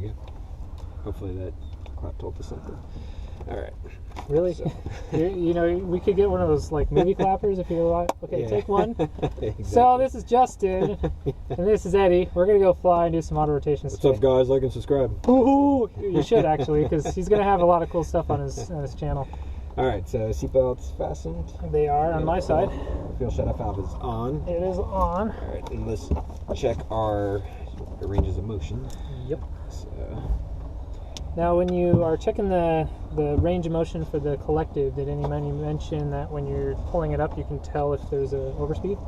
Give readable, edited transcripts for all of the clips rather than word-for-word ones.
we go. Hopefully that clap told us something. All right. Really? So. You know, we could get one of those like movie clappers if you want. Okay, Yeah. take one. Exactly. So this is Justin, and this is Eddie. We're gonna go fly and do some auto rotations. What's up, guys? Like and subscribe. Ooh, you should actually, because he's gonna have a lot of cool stuff on his channel. All right, so seatbelts fastened. They are on my side. Fuel shut-off valve is on. It is on. All right, and let's check our ranges of motion. Yep. So. Now, when you are checking the range of motion for the collective, did anybody mention that when you're pulling it up, you can tell if there's an overspeed?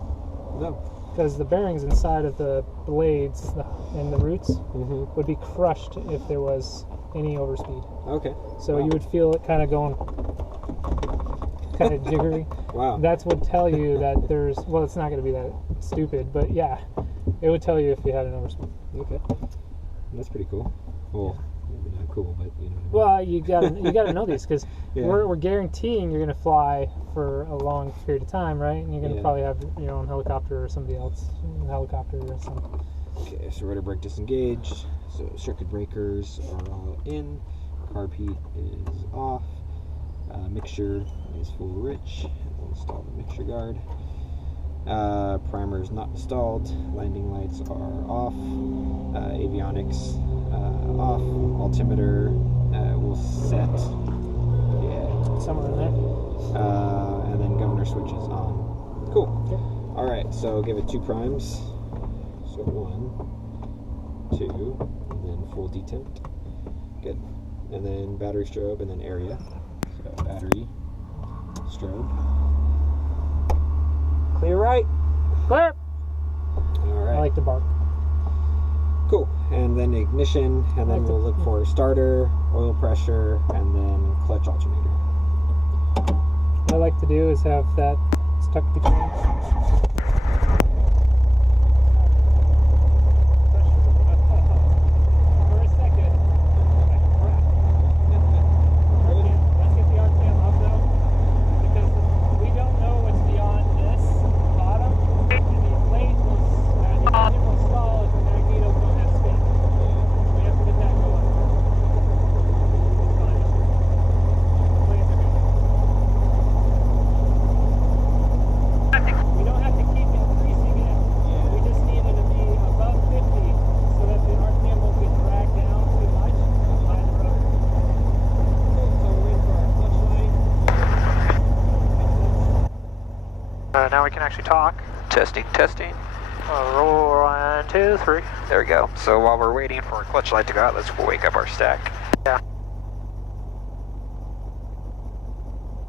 No. Because the bearings inside of the blades and the roots would be crushed if there was any overspeed. Okay. So you would feel it kind of going, kind of jiggery. Wow. That would tell you that there's, well, it's not going to be that stupid, but yeah, it would tell you if you had an overspeed. Okay. That's pretty cool. Well, maybe not cool, but you know what I mean. Well, you gotta know these because Yeah. we're guaranteeing you're gonna fly for a long period of time, right? And you're gonna probably have your own helicopter or somebody else helicopter or something. Okay, so rotor brake disengaged. So circuit breakers are all in. Carb heat is off. Mixture is full rich. We'll install the mixture guard. Primer is not installed. Landing lights are off. Avionics off. Altimeter will set. Yeah. Somewhere in there. And then governor switch is on. Cool. Okay. All right, so give it 2 primes. So 1, 2, and then full detempt. Good. And then battery strobe, and then area. So battery, strobe. Clear right. Clear. All right. I like to bark. Cool. And then ignition, and then we'll look for starter, oil pressure, and then clutch alternator. What I like to do is have that stuck between. Now we can actually talk. Testing, testing. Roll 1, 2, 3. There we go. So while we're waiting for our clutch light to go out, let's wake up our stack. Yeah.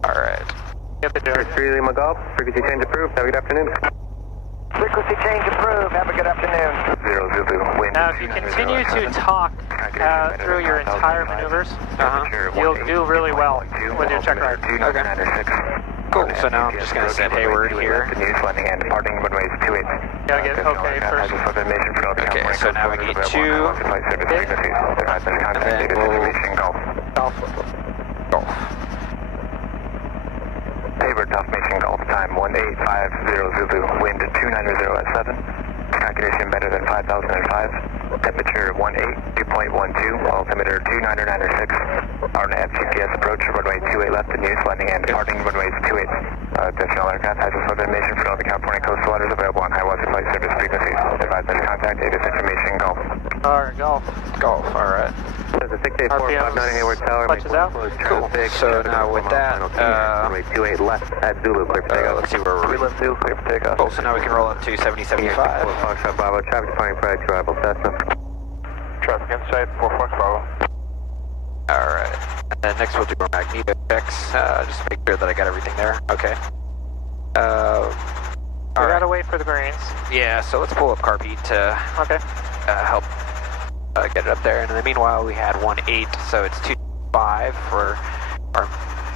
Alright. Get the door. 3 Lima Golf, frequency change approved. Have a good afternoon. Frequency change approved. Have a good afternoon. 0 Zulu, wind. Now, if you continue to talk through your entire maneuvers, you'll do really well with your check ride. Okay. Cool, so now I'm just going to set Hayward here. Landing and departing runways 28. Gotta get okay first. Okay, so now we need 2. And then we'll Golf. golf. Hayward, Confirmation Golf, time 1850 Zulu, wind 290 at 7. Calculation better than 5005. Temperature 18, 2.12, altimeter 2996. RNAV GPS approach, runway 28 left in use, landing and departing runways 28. Attention all aircraft, has a southern information for all the California coastal waters available on high water flight service frequencies. Advise us to contact ATIS information golf. Alright, golf. Golf, alright. There's a 68459 Hayward Tower. Clutches out. Cool. So now with that, runway 28 left at Zulu, clear for takeoff. let's see where we're Zulu 2, clear for takeoff. Cool, so now we can roll up to 7075. Foxtrot Bravo, traffic departing for arrival Cessna. Traffic insight, 4 Fox Bravo. Alright. And then next we'll do our magneto checks, just to make sure that I got everything there. Okay. We gotta wait for the greens. Yeah, so let's pull up carb heat to Okay. help get it up there. And in the meanwhile, we had 1.8, so it's 2.5 for our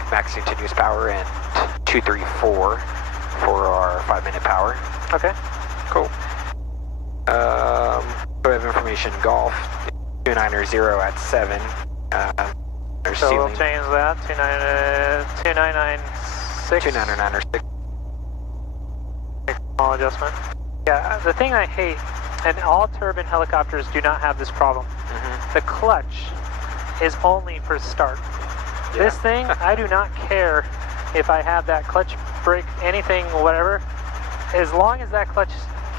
max continuous power and 2.34 for our 5-minute power. Okay. Cool. So we have information golf 290 at 7. There's So we'll ceiling change that. 2996. 2996. Small adjustment. Yeah, the thing I hate, and all turbine helicopters do not have this problem. the clutch is only for start. Yeah. This thing, I do not care if I have that clutch brake, anything, whatever. As long as that clutch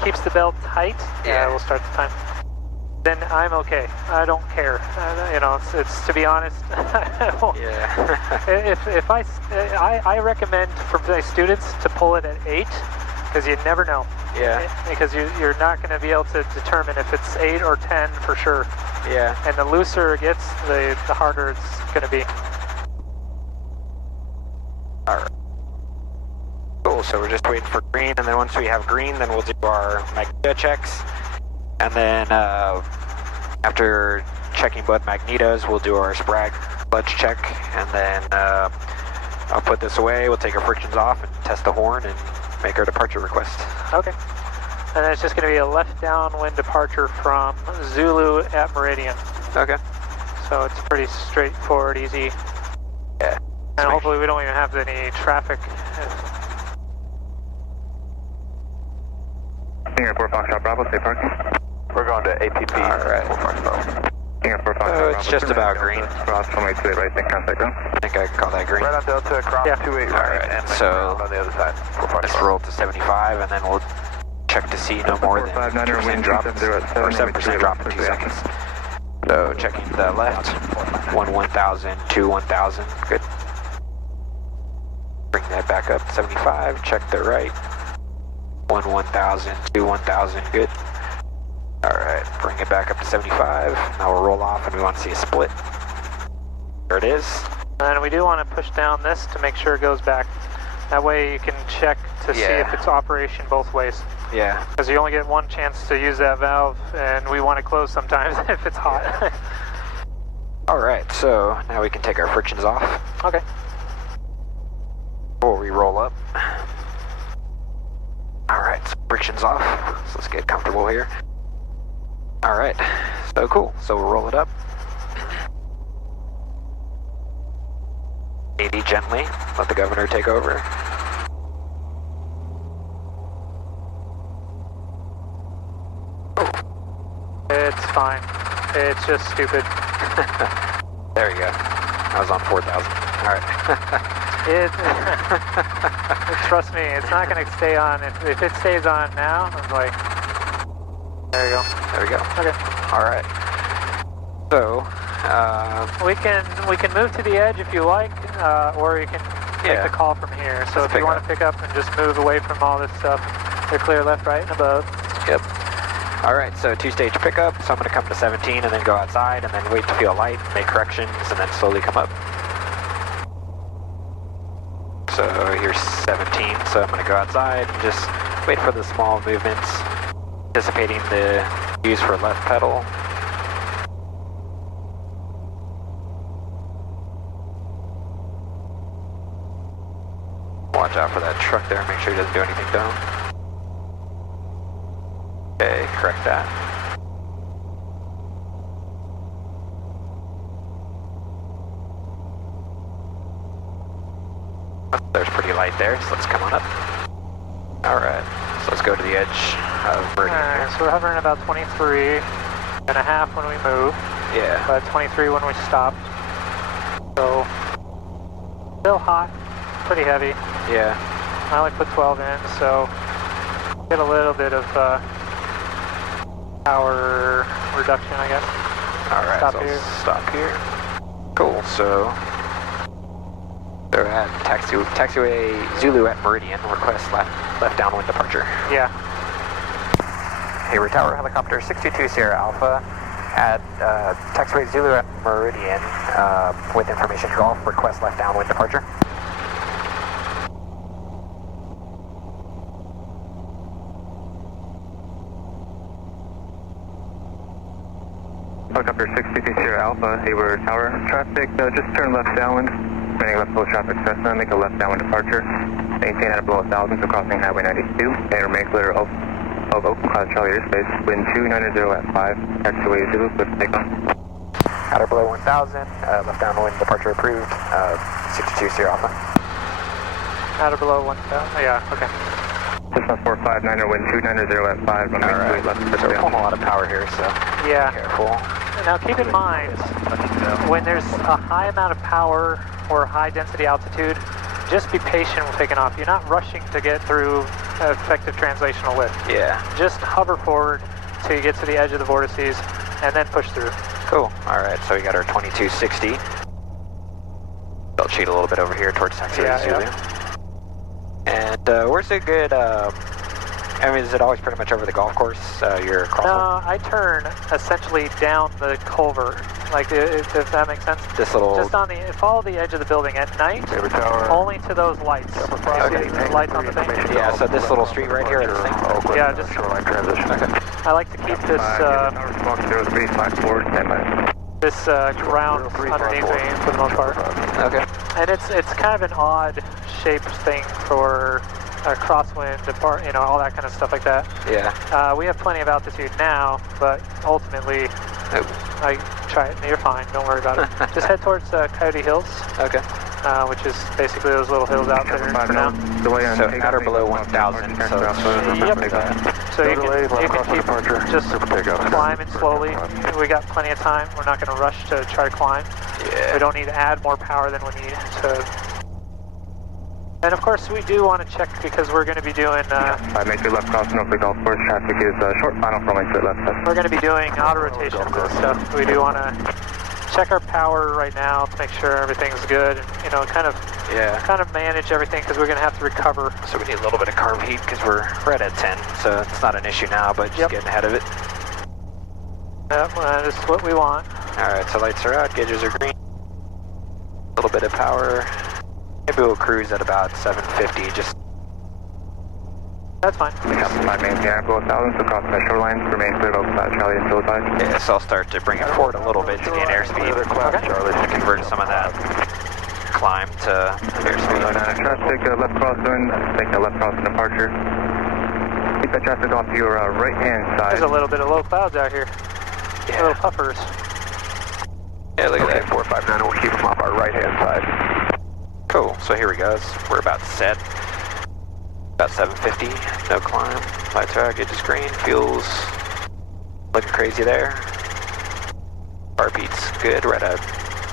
keeps the belt tight, Yeah. we'll start the time. Then I'm okay. I don't care. You know, it's to be honest. Yeah. if I recommend for my students to pull it at 8, because you never know. Yeah. Because you're not going to be able to determine if it's 8 or 10 for sure. Yeah. And the looser it gets, the harder it's going to be. Alright. Cool, so we're just waiting for green, and then once we have green, then we'll do our magneto checks. And then after checking both magnetos, we'll do our sprag clutch check, and then I'll put this away, we'll take our frictions off and test the horn and make our departure request. Okay. And then it's just going to be a left downwind departure from Zulu at Meridian. Okay. So it's pretty straightforward, easy. Yeah. And hopefully we don't even have any traffic. Singapore Foxtrot Bravo, stay parking. We're going to APP. Alright. Singapore Foxtrot Oh, Bravo. it's just about green. Cross runway 28 right, think contact ground. I think I can call that green. Right on Delta, cross Yeah. 28 right, Alright, and then so on the other side. let's roll to 75, and then we'll check to see no more than 2% drop, or 7% drop in 2 seconds. So checking the left, 1,000, 2, 1,000, good. Bring that back up to 75, check the right, 1,000, 2, 1,000, good. Alright, bring it back up to 75, now we'll roll off and we want to see a split. There it is. And we do want to push down this to make sure it goes back. That way you can check to see Yeah. if it's operation both ways. Yeah. Because you only get one chance to use that valve, and we want to close sometimes if it's hot. Alright, so now we can take our frictions off Okay. before we roll up. Alright, so frictions off, so let's get comfortable here. Alright, so cool, so we'll roll it up. 80 gently, let the governor take over. It's fine. It's just stupid. There you go. I was on 4,000. Alright. Trust me, it's not going to stay on. If it stays on now, I'm like, there you go. There we go. Okay. Alright. So, We can move to the edge if you like, or you can take Yeah. the call from here. So Let's if you pick want up. to pick up and just move away from all this stuff, you're clear left, right, and above. yep. Alright, so 2-stage pickup, so I'm going to come to 17 and then go outside and then wait to feel light, make corrections, and then slowly come up. So here's 17, so I'm going to go outside and just wait for the small movements, anticipating the use for left pedal. Watch out for that truck there, make sure he doesn't do anything dumb. Okay, correct that. There's pretty light there, so let's come on up. Alright, so let's go to the edge of Meridian. Alright, so we're hovering about 23 and a half when we move, Yeah, but 23 when we stop. So, still hot, pretty heavy. yeah, I only put 12 in, so get a little bit of power reduction, I guess. alright, Stop so here. I'll stop here. Cool, so they're at taxiway Zulu at Meridian, request left downwind departure. Yeah. Hayward Tower, helicopter 622 Sierra Alpha at taxiway Zulu at Meridian with information Golf, request left downwind departure. Helicopter 622 Sierra Alpha, Hayward Tower. Traffic, just turn left downwind. Running left full traffic Cessna, make a left downwind departure. Maintain at below 1,000, so crossing Highway 92. And remain clear of open class Charlie airspace. Wind 290 at 5. Taxiway Zulu, with takeoff. At or below 1,000, left downwind departure approved, 62 Sierra Alpha. At or below 1,000. Yeah, okay. Cessna 459er, wind 290 at 5, runway 28 left. So we're pulling a lot of power here, so Yeah. be careful. Now keep in mind, when there's a high amount of power or high density altitude, just be patient with taking off. You're not rushing to get through effective translational lift. Yeah. Just hover forward till you get to the edge of the vortices and then push through. Cool. All right, so we got our 2260. They'll cheat a little bit over here towards taxiway Zulu. And where's a good, I mean, is it always pretty much over the golf course, your crosswind? No, I turn essentially down the culvert, like if that makes sense. This little... Just on the, follow the edge of the building at night, only to those lights. Okay. The lights on the thing? Yeah, so this little street right here at the thing? Yeah, just... Okay. I like to keep this, this ground underneath me for the most part. Okay. And it's kind of an odd shaped thing for a crosswind, you know, all that kind of stuff like that. Yeah. We have plenty of altitude now, but ultimately, I try it. You're fine. Don't worry about it. Just head towards Coyote Hills. Okay. Which is basically those little hills out there for now. So at or below 1,000. So Yep. So you can keep just climbing slowly. We got plenty of time. We're not going to rush to try to climb. Yeah. We don't need to add more power than we need to. And of course, we do want to check because we're going to be doing. Make your left crossing over the golf course. Traffic is short final from right to left. We're going to be doing auto rotations and stuff. We do want to check our power right now to make sure everything's good. And, you know, kind of manage everything because we're going to have to recover. So we need a little bit of carb heat because we're right at 10. So it's not an issue now, but just getting ahead of it. Yep, that is what we want. All right, so lights are out, gauges are green. A little bit of power. Maybe we'll cruise at about 750, just... That's fine. We have 5 main here, below 1,000, so crossing the shoreline, remain clear over Charlie and Philippi. Yeah, so I'll start to bring it forward a little bit to gain airspeed. Okay. To convert some of that climb to airspeed. Traffic, left crossing, take a left crossing departure. Keep that traffic off your right-hand side. There's a little bit of low clouds out here. Yeah. Little puffers. Yeah, look at that. 459, we'll keep them off our right-hand side. Cool, so here we go. We're about set. About 750, no climb. Lights are out, gauges green, fuels looking crazy there. Heartbeat's good, right at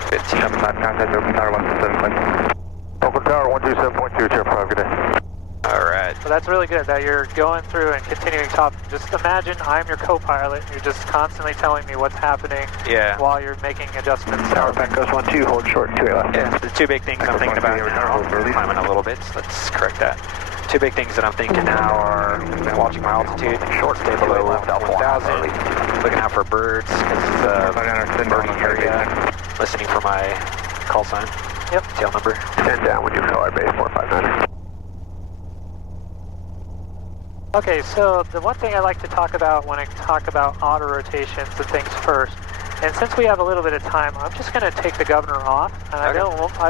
15. 75, contact open tower 127.2. Open tower 127.2, Chair 5, good day. Alright. So that's really good that you're going through and continuing top. Just imagine I'm your co-pilot and you're just constantly telling me what's happening while you're making adjustments. Tower back goes 1-2, hold short, 2 left. Yeah, the two big things I'm thinking about now, climbing a little bit, so let's correct that. Two big things that I'm thinking now are watching my altitude, short stay below 1,000, looking out for birds, because it's a birdie area, listening for my call sign, tail number. 10 down, would you call our base 459? Okay, so the one thing I like to talk about when I talk about auto rotations and things first, and since we have a little bit of time, I'm just going to take the governor off, and I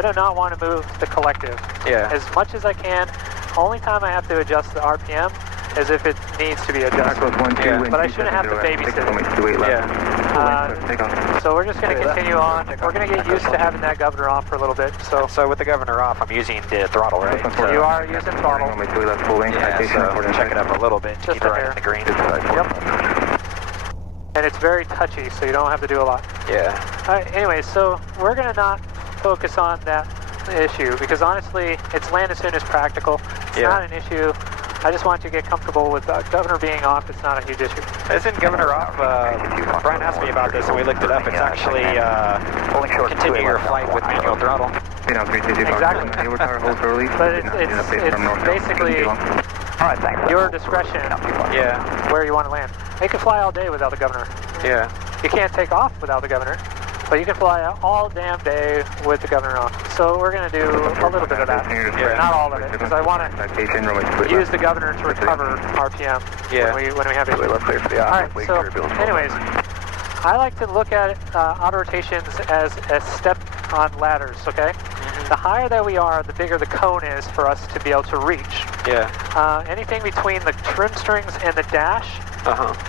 do not want to move the collective. As much as I can. Only time I have to adjust the RPM is if it needs to be adjusted. But I shouldn't have to babysit it. So we're just going to continue on. We're going to get used to having that governor off for a little bit. So with the governor off, I'm using the throttle, right? You are using throttle. So check it up a little bit. Keep it right in the green. And it's very touchy, so you don't have to do a lot. Alright, anyway, so we're going to not focus on that issue because honestly, it's land as soon as practical. It's not an issue. I just want you to get comfortable with governor being off. It's not a huge issue. Isn't governor off? Brian asked me about this and we looked it up. It's actually continue your flight with manual throttle. Exactly. But it's basically your discretion where you want to land. You can fly all day without the governor. You can't take off without the governor. But you can fly all damn day with the governor off. So we're going to do a little bit of that. Not all of it, because I want to use the governor to recover RPM when we have issues. Alright, so anyways, I like to look at auto rotations as a step on ladders, okay? The higher that we are, the bigger the cone is for us to be able to reach. Anything between the trim strings and the dash,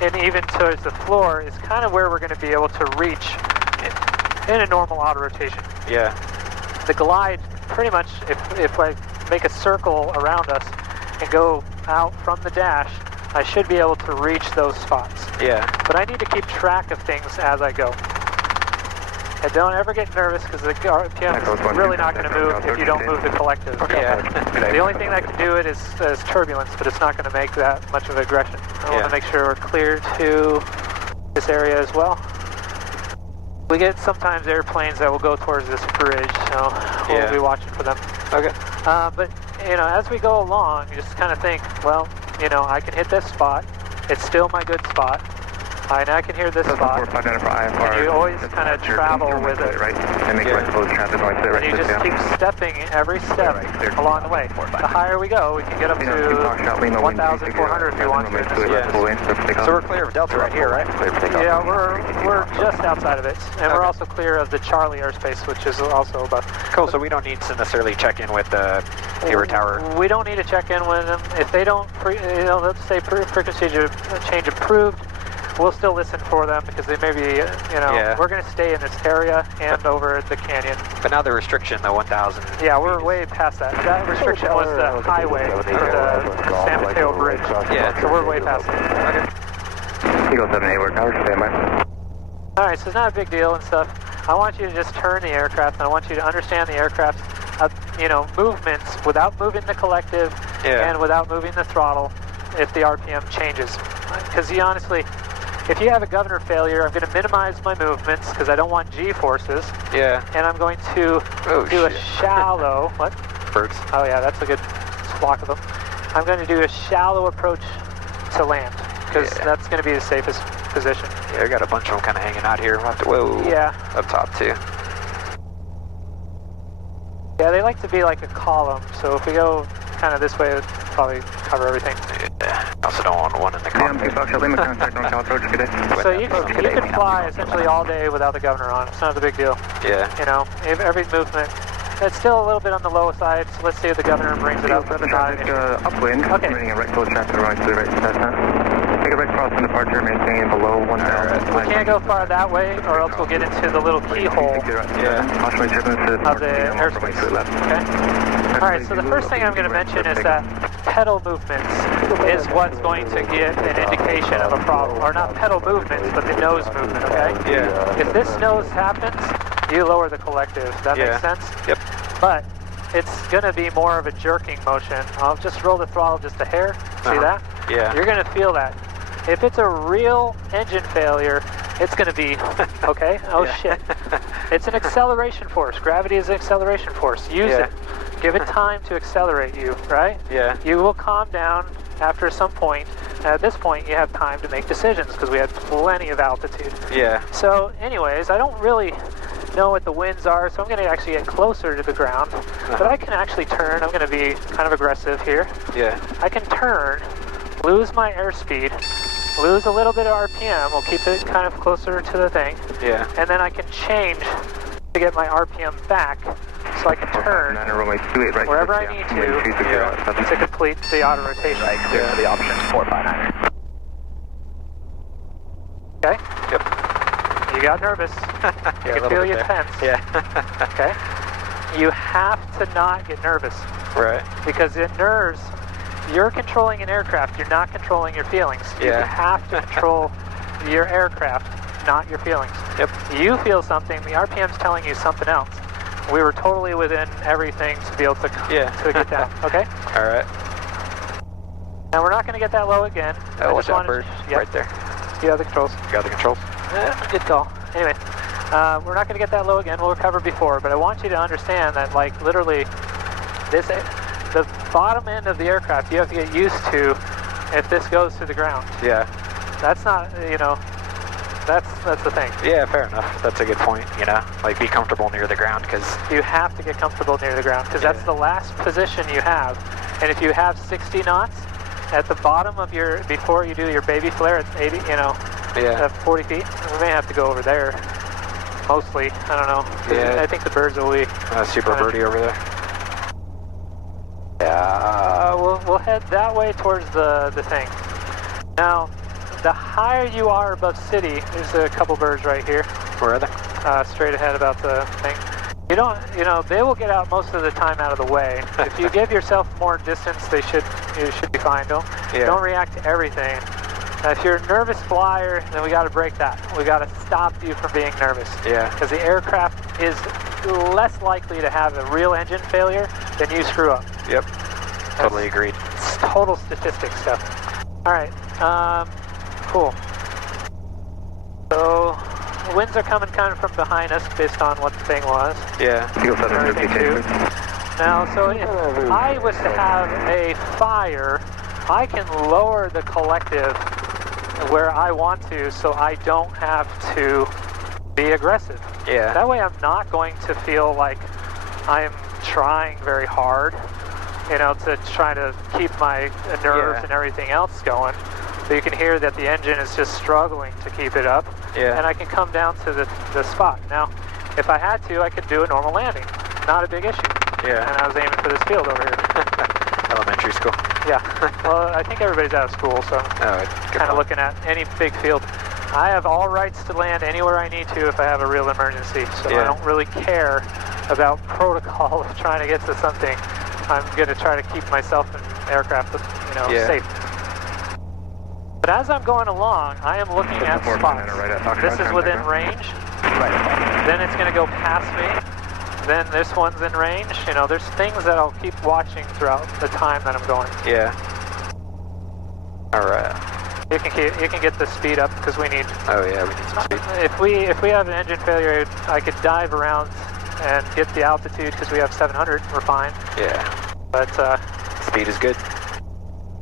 and even towards the floor, is kind of where we're going to be able to reach in a normal auto rotation. The glide, pretty much, if I make a circle around us, and go out from the dash, I should be able to reach those spots. Yeah. But I need to keep track of things as I go. And don't ever get nervous because the RPM is really not going to move if you don't move the collective. Yeah. The only thing that can do it is turbulence, but it's not going to make that much of aggression. I want to make sure we're clear to this area as well. We get sometimes airplanes that will go towards this bridge, so we'll be watching for them. Okay. But, you know, as we go along, you just kind of think, well, you know, I can hit this spot. It's still my good spot. I can hear this spot. And you always kind of travel with it. And you just keep stepping every step along the way. The higher we go, we can get up to 1,400 if we want to. So we're clear of Delta right here, right? Yeah, we're just outside of it. And we're also clear of the Charlie airspace, which is also above. Cool, so we don't need to necessarily check in with the Hayward Tower. We don't need to check in with them. If they don't, let's say frequency change approved, we'll still listen for them because they may be, we're going to stay in this area and over the canyon. But now the restriction, the 1,000. Yeah, we're way past that. That restriction was the highway for the San Mateo Bridge. Yeah. So we're way past it. Okay. Eagle 7 Hayward Tower, stand by. All right, so it's not a big deal and stuff. I want you to just turn the aircraft, and I want you to understand the aircraft's, movements without moving the collective and without moving the throttle if the RPM changes. Because honestly, if you have a governor failure, I'm going to minimize my movements because I don't want G-forces. Yeah. And I'm going to do a shallow... What? Birds. Oh yeah, that's a good flock of them. I'm going to do a shallow approach to land because that's going to be the safest position. Yeah, I got a bunch of them kind of hanging out here. We'll have to, up top too. Yeah, they like to be like a column, so if we go kind of this way, it'll probably cover everything. Yeah, I also don't want one in the column. So you can fly essentially all day without the governor on. It's not a big deal. Yeah. You know, every movement. It's still a little bit on the low side, so let's see if the governor brings it up. Upwind, okay. running a right close chapter right to the right Cessna. Take a right cross on departure, maintaining below 1,000. We can't go far that way, or else we'll get into the little keyhole of the airspace. Okay? Alright, so the first thing I'm going to mention is that pedal movements is what's going to give an indication of a problem. Or not pedal movements, but the nose movement, okay? Yeah. If this nose happens, you lower the collective. Does that make sense? Yep. But it's going to be more of a jerking motion. I'll just roll the throttle just a hair. See that? Yeah. You're going to feel that. If it's a real engine failure, it's going to be, okay, shit. It's an acceleration force. Gravity is an acceleration force. Use it. Give it time to accelerate you, right? Yeah. You will calm down after some point. And at this point, you have time to make decisions because we had plenty of altitude. Yeah. So anyways, I don't really know what the winds are, so I'm going to actually get closer to the ground. But I can actually turn. I'm going to be kind of aggressive here. Yeah. I can turn, lose my airspeed, lose a little bit of RPM. We'll keep it kind of closer to the thing. Yeah. And then I can change to get my RPM back, so I can turn wherever I need to complete the auto rotation. Right, clear for the options, 459. Okay? Yep. You got nervous. You can feel you tense. Yeah. Okay? You have to not get nervous. Right. Because it nerves, you're controlling an aircraft, you're not controlling your feelings. You have to control your aircraft, not your feelings. Yep. You feel something, the RPM's telling you something else. We were totally within everything to be able to get down, okay? All right. Now we're not going to get that low again. Watch out, bird. Right there. You have the controls. You got the controls? Good call. Anyway, we're not going to get that low again. We'll recover before, but I want you to understand that, like, literally, the bottom end of the aircraft you have to get used to if this goes to the ground. Yeah. That's not, that's the thing. Yeah, fair enough. That's a good point, like be comfortable near the ground because... You have to get comfortable near the ground because that's the last position you have. And if you have 60 knots at the bottom of your, before you do your baby flare, it's 80, 40 feet. We may have to go over there, mostly. I don't know. Yeah. I think the birds will be... super birdie over there. Yeah, we'll head that way towards the thing. Now, the higher you are above city, there's a couple birds right here. Where are they? Straight ahead about the thing. They will get out most of the time out of the way. If you give yourself more distance, they should you should be fine. Don't react to everything. Now, if you're a nervous flyer, then we got to break that. We got to stop you from being nervous. Yeah. Because the aircraft is less likely to have a real engine failure than you screw up. Yep. Totally agreed. It's total statistics stuff. All right. Cool. So winds are coming kind of from behind us based on what the thing was. Yeah. Now, so if I was to have a fire, I can lower the collective where I want to, so I don't have to be aggressive. Yeah. That way I'm not going to feel like I'm trying very hard, you know, to try to keep my nerves and everything else going. So you can hear that the engine is just struggling to keep it up. Yeah. And I can come down to the spot. Now, if I had to, I could do a normal landing. Not a big issue. Yeah. And I was aiming for this field over here. Elementary school. Yeah. Well, I think everybody's out of school, so kind of looking at any big field. I have all rights to land anywhere I need to if I have a real emergency, so I don't really care about protocol of trying to get to something. I'm going to try to keep myself in aircraft, you know, safe. But as I'm going along, I am looking at spots. This is within range. Then it's going to go past me. Then this one's in range. You know, there's things that I'll keep watching throughout the time that I'm going. Yeah. All right. You can get the speed up because we need. Oh yeah, we need some speed. If we have an engine failure, I could dive around and get the altitude because we have 700. We're fine. Yeah. But speed is good.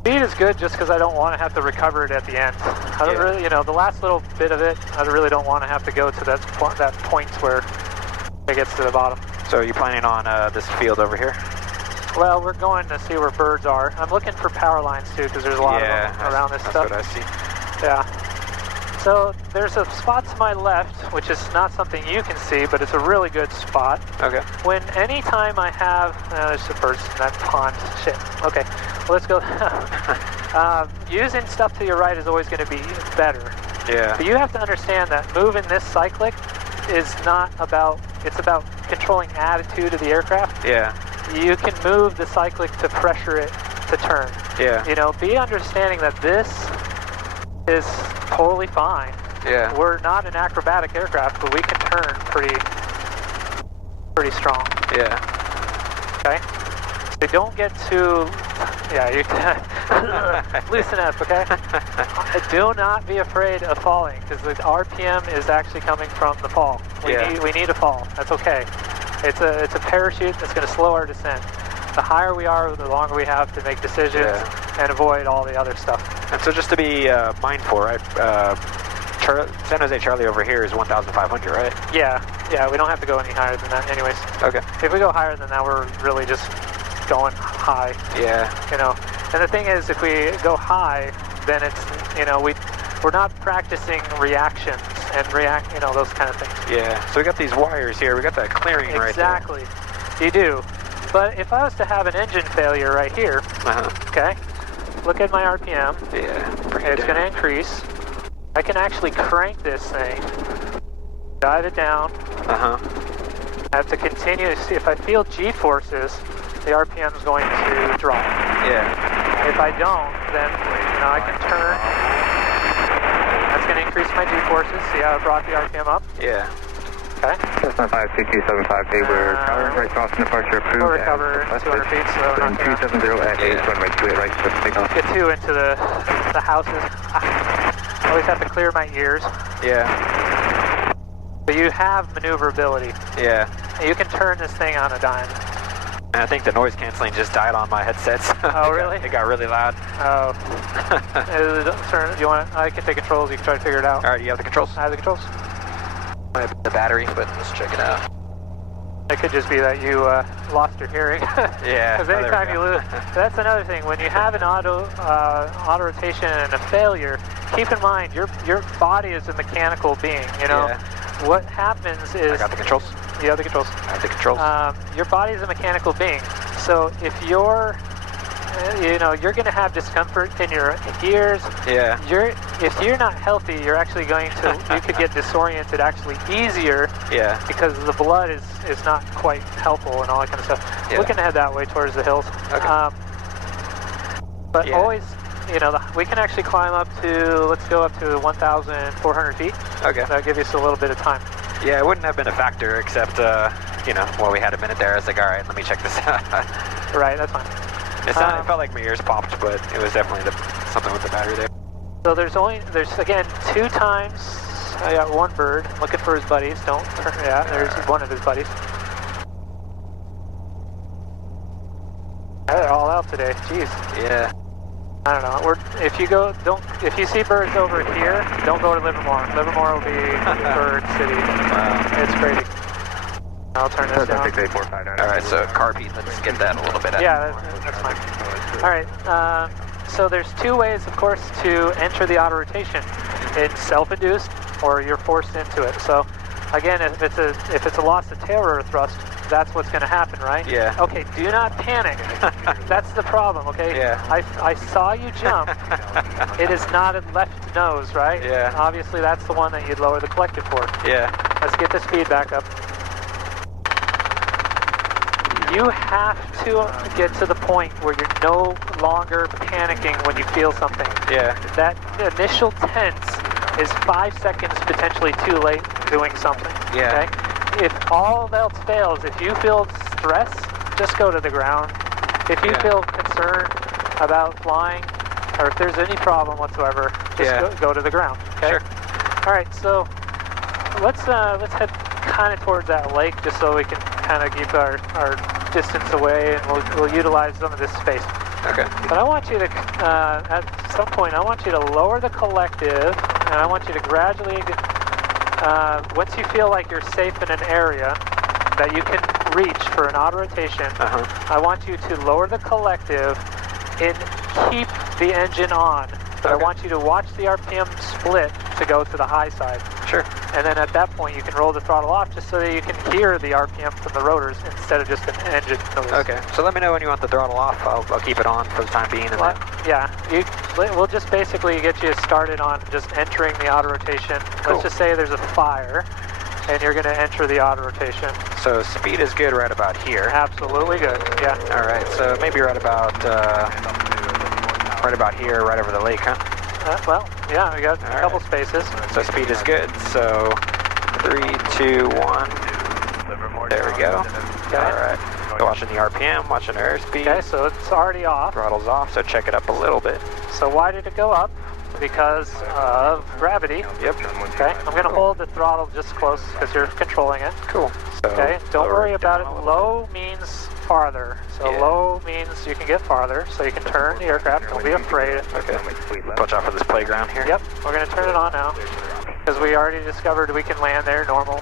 Speed is good just because I don't want to have to recover it at the end. I don't really, you know, the last little bit of it, I really don't want to have to go to that point where it gets to the bottom. So are you planning on this field over here? Well, we're going to see where birds are. I'm looking for power lines too because there's a lot of them around this stuff. That's what I see. Yeah. So there's a spot to my left, which is not something you can see, but it's a really good spot. Okay. Anytime I have, there's the birds in that pond. Shit. Okay. Well, let's go. Using stuff to your right is always going to be better. Yeah. But you have to understand that moving this cyclic is not about, it's about controlling attitude of the aircraft. Yeah. You can move the cyclic to pressure it to turn. Yeah. You know, be understanding that this is totally fine. Yeah. We're not an acrobatic aircraft, but we can turn pretty strong. Yeah. Okay? So don't get too, you loosen up, okay? Do not be afraid of falling, because the RPM is actually coming from the fall. We need a fall. That's okay. It's a parachute that's going to slow our descent. The higher we are, the longer we have to make decisions and avoid all the other stuff. And so just to be mindful, right? San Jose Charlie over here is 1,500, right? Yeah, we don't have to go any higher than that anyways. Okay. If we go higher than that, we're really just going high. Yeah. You know, and the thing is, if we go high, then it's, you know, we're not practicing reactions and you know, those kind of things. Yeah. So we got these wires here. We got that clearing right there. Exactly. You do. But if I was to have an engine failure right here, okay, look at my RPM. Yeah. It's going to increase. I can actually crank this thing, dive it down. I have to continue to see if I feel G-forces, the RPM is going to drop. Yeah. If I don't, then I can turn. That's going to increase my G-forces. See how it brought the RPM up? Yeah. Okay. Cessna 56275, we're covering right crossing departure approved. We'll recover 200 feet, so we're not 270 at 8, runway 28 right, so takeoff. Get 2 into the houses. I always have to clear my ears. Yeah. But you have maneuverability. Yeah. You can turn this thing on a dime. And I think the noise canceling just died on my headsets. Oh, really? It got really loud. Oh. You want? I can take controls. You can try to figure it out. All right, you have the controls? I have the controls. I have the battery, but let's check it out. It could just be that you lost your hearing. Yeah. Because anytime you lose, that's another thing. When you have an auto rotation and a failure, keep in mind your body is a mechanical being. You know, what happens is. I got the controls. You have the controls. I have the controls. Your body is a mechanical being. So if you're, you're going to have discomfort in your ears. Yeah. If you're not healthy, you're actually going to. You could get disoriented actually easier. Yeah. Because the blood is not quite helpful and all that kind of stuff. Yeah. We're going to head that way towards the hills. Okay. But always, you know, we can actually climb up to, let's go up to 1,400 feet. Okay. That'll give us a little bit of time. Yeah, it wouldn't have been a factor except, you know, well, we had a minute there. I was like, all right, let me check this out. Right, that's fine. It felt like my ears popped, but it was definitely something with the battery there. So there's again 2 times. I got one bird looking for his buddies. There's one of his buddies. They're all out today. Jeez. Yeah. I don't know. If you see birds over here, don't go to Livermore. Livermore will be bird city. Wow. It's crazy. I'll turn this down. All right, so carpet. Let's get that a little bit. Yeah, that's fine. All right. So there's 2 ways, of course, to enter the auto rotation. It's self-induced, or you're forced into it. So, again, if it's a loss of tail rotor thrust, that's what's going to happen, right? Yeah. Okay, do not panic. That's the problem, okay? Yeah. I saw you jump. It is not a left nose, right? Yeah. Obviously, that's the one that you'd lower the collective for. Yeah. Let's get the speed back up. You have to get to the point where you're no longer panicking when you feel something. Yeah. That initial tense is 5 seconds potentially too late doing something. Yeah. Okay? If all else fails, if you feel stress, just go to the ground. If you feel concerned about flying, or if there's any problem whatsoever, just go to the ground. Okay? Sure. All right. So let's head kind of towards that lake, just so we can kind of keep our distance away, and we'll utilize some of this space. Okay. But I want you to, at some point, I want you to lower the collective, and I want you to gradually, once you feel like you're safe in an area that you can reach for an auto rotation, I want you to lower the collective and keep the engine on. But I want you to watch the RPM split to go to the high side. Sure. And then at that point, you can roll the throttle off just so that you can hear the RPM from the rotors instead of just an engine noise. Okay. So let me know when you want the throttle off. I'll keep it on for the time being. And then... Yeah. We'll just basically get you started on just entering the auto rotation. Cool. Let's just say there's a fire, and you're going to enter the auto rotation. So speed is good right about here. Absolutely good. Yeah. All right. So maybe right about here, right over the lake, huh? Well, yeah, we got a couple spaces. So speed is good. So 3, 2, 1. There we go. Okay. All right. Watching the RPM, watching airspeed. Okay, so it's already off. Throttle's off, so check it up a little bit. So why did it go up? Because of gravity. Yep. Okay, I'm going to hold the throttle just close because you're controlling it. Cool. So Okay, don't worry about it. Low means farther. So low means you can get farther, so you can turn the aircraft. Don't be afraid. Okay. Watch out for this playground here. Yep, we're going to turn it on now because we already discovered we can land there normal,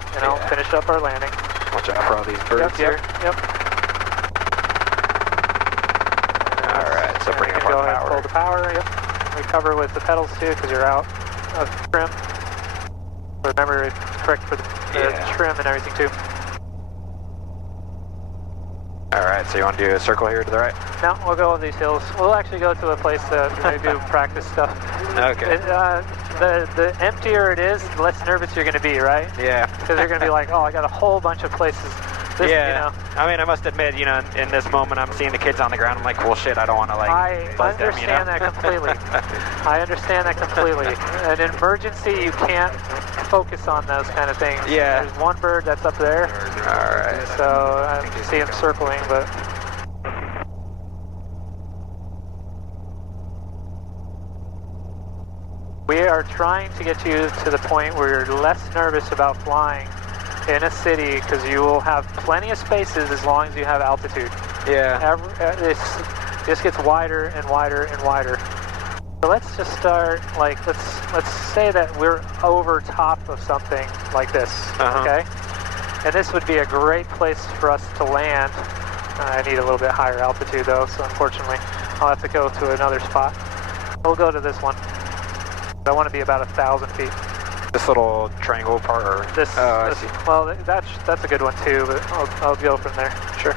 finish up our landing. Watch out for all these birds here. Yep. Alright, so bring up go our ahead and pull power. the power, yep. Recover with the pedals too because you're out of trim. Remember to correct for the trim and everything too. Alright, so you want to do a circle here to the right? No, we'll go over these hills. We'll actually go to a place that we do practice stuff. Okay. The emptier it is, the less nervous you're going to be, right? Yeah. Because you're going to be like, oh, I got a whole bunch of places. This, I mean, I must admit, in this moment, I'm seeing the kids on the ground. I'm like, well, shit, I don't want to, I buzz them, understand that completely. I understand that completely. In an emergency, you can't focus on those kind of things. Yeah. There's one bird that's up there. All right. So I see him circling, but... We are trying to get you to the point where you're less nervous about flying in a city because you will have plenty of spaces as long as you have altitude. Yeah. It just gets wider and wider and wider. So let's just start, let's say that we're over top of something like this, okay? And this would be a great place for us to land. I need a little bit higher altitude though, so unfortunately I'll have to go to another spot. We'll go to this one. I want to be about 1,000 feet. This little triangle part, or this, I see. Well, that's a good one too, but I'll go from there. Sure.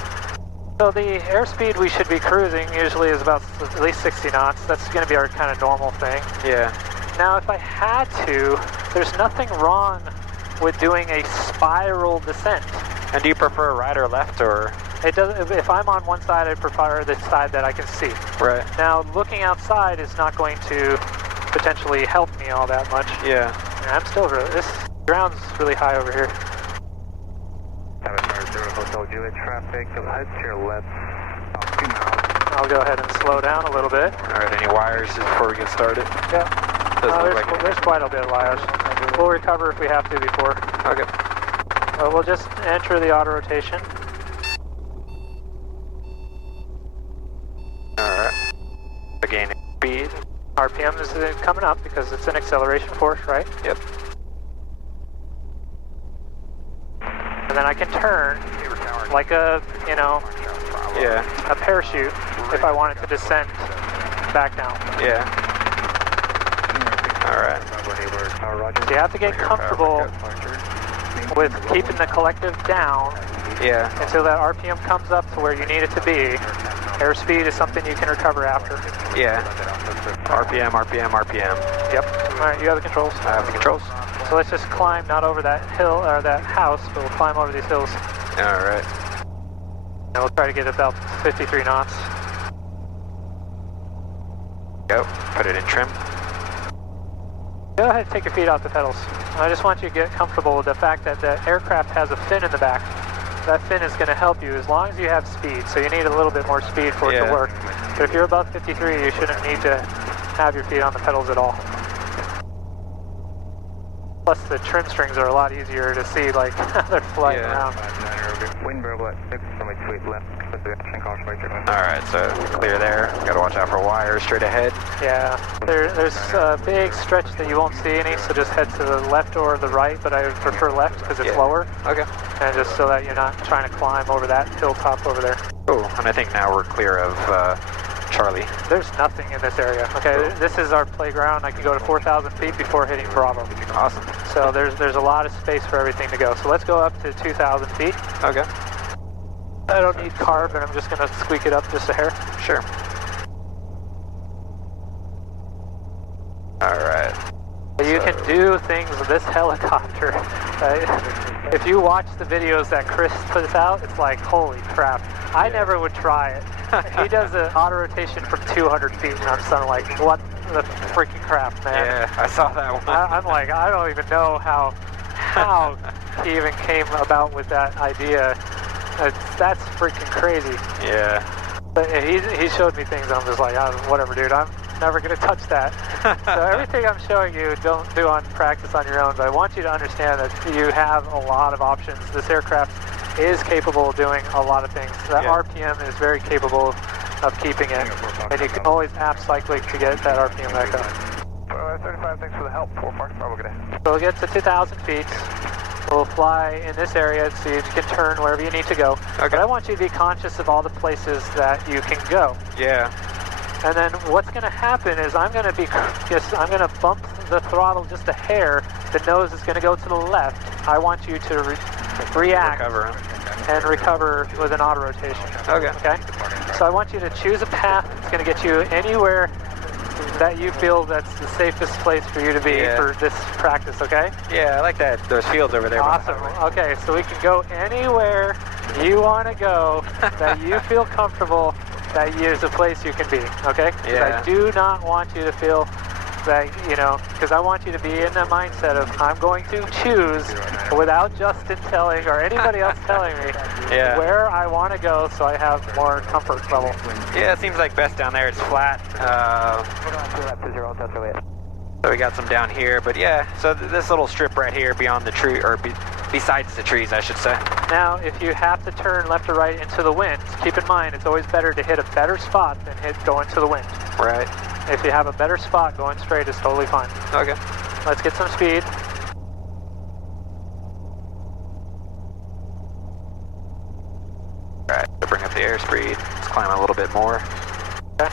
So the airspeed we should be cruising usually is about at least 60 knots. That's going to be our kind of normal thing. Yeah. Now, if I had to, there's nothing wrong with doing a spiral descent. And do you prefer right or left, or? It does. If I'm on one side, I prefer the side that I can see. Right. Now, looking outside is not going to potentially help me all that much. Yeah. I'm still really, this ground's really high over here. 700 Hotel Juliet traffic, head to your left, about 2 miles. I'll go ahead and slow down a little bit. All right, any wires just before we get started? Yeah. There's quite a bit of wires. We'll recover if we have to before. Okay. We'll just enter the auto rotation. Alright. Again, speed. RPM is coming up because it's an acceleration force, right? Yep. And then I can turn like a, you know, a parachute if I wanted to descend back down. Yeah. Alright. So you have to get comfortable with keeping the collective down until that RPM comes up to where you need it to be. Airspeed is something you can recover after. Yeah. RPM, RPM, RPM. Yep. Alright, you have the controls. I have the controls. So let's just climb not over that hill or that house, but we'll climb over these hills. Alright. And we'll try to get about 53 knots. Go. Put it in trim. Go ahead and take your feet off the pedals. I just want you to get comfortable with the fact that the aircraft has a fin in the back. That fin is going to help you as long as you have speed, so you need a little bit more speed for it to work. But if you're above 53, you shouldn't need to have your feet on the pedals at all. Plus the trim strings are a lot easier to see, like, they're flying around. Wind variable at 6, somebody sweep left, caution right turn. Alright, so clear there. Gotta watch out for wires straight ahead. Yeah, there's a big stretch that you won't see any, so just head to the left or the right, but I would prefer left because it's lower. Okay. And just so that you're not trying to climb over that hilltop over there. Oh, and I think now we're clear of Charlie. There's nothing in this area. Okay, this is our playground. I can go to 4,000 feet before hitting Bravo. Awesome. So there's a lot of space for everything to go. So let's go up to 2,000 feet. Okay. I don't need carb, but I'm just going to squeak it up just a hair. Sure. Alright. You can do things with this helicopter. If you watch the videos that Chris puts out, it's like, holy crap. I never would try it. He does an auto rotation from 200 feet, and I'm sort of like, what the freaking crap, man. Yeah, I saw that one. I'm like, I don't even know how he even came about with that idea. That's freaking crazy. Yeah. But he showed me things, and I'm just like, oh, whatever, dude. I'm never going to touch that. So everything I'm showing you, don't do on practice on your own. But I want you to understand that you have a lot of options. This aircraft is capable of doing a lot of things. That RPM is very capable of keeping it, and you can always app cyclic to get that RPM back up. 35, thanks for the help. 4 Fox Bravo, good day. So we'll get to 2,000 feet. We'll fly in this area so you can turn wherever you need to go. Okay. But I want you to be conscious of all the places that you can go. Yeah. And then what's going to happen is I'm going to bump the throttle just a hair. The nose is going to go to the left. I want you to react and recover with an auto rotation. Okay. Okay. So I want you to choose a path that's going to get you anywhere that you feel that's the safest place for you to be for this practice. Okay. Yeah, I like that. Those fields over there. Awesome. Okay, so we can go anywhere you want to go that you feel comfortable. That is a place you can be, okay? Yeah. I do not want you to feel that, you know, because I want you to be in the mindset of I'm going to choose without Justin telling or anybody else telling me where I want to go so I have more comfort level. Yeah, it seems like best down there. It's flat. So we got some down here, but yeah, so this little strip right here beyond the tree, or besides the trees, I should say. Now, if you have to turn left or right into the wind, keep in mind it's always better to hit a better spot than go into the wind. Right. If you have a better spot, going straight is totally fine. Okay. Let's get some speed. Alright, so bring up the airspeed. Let's climb a little bit more. Okay.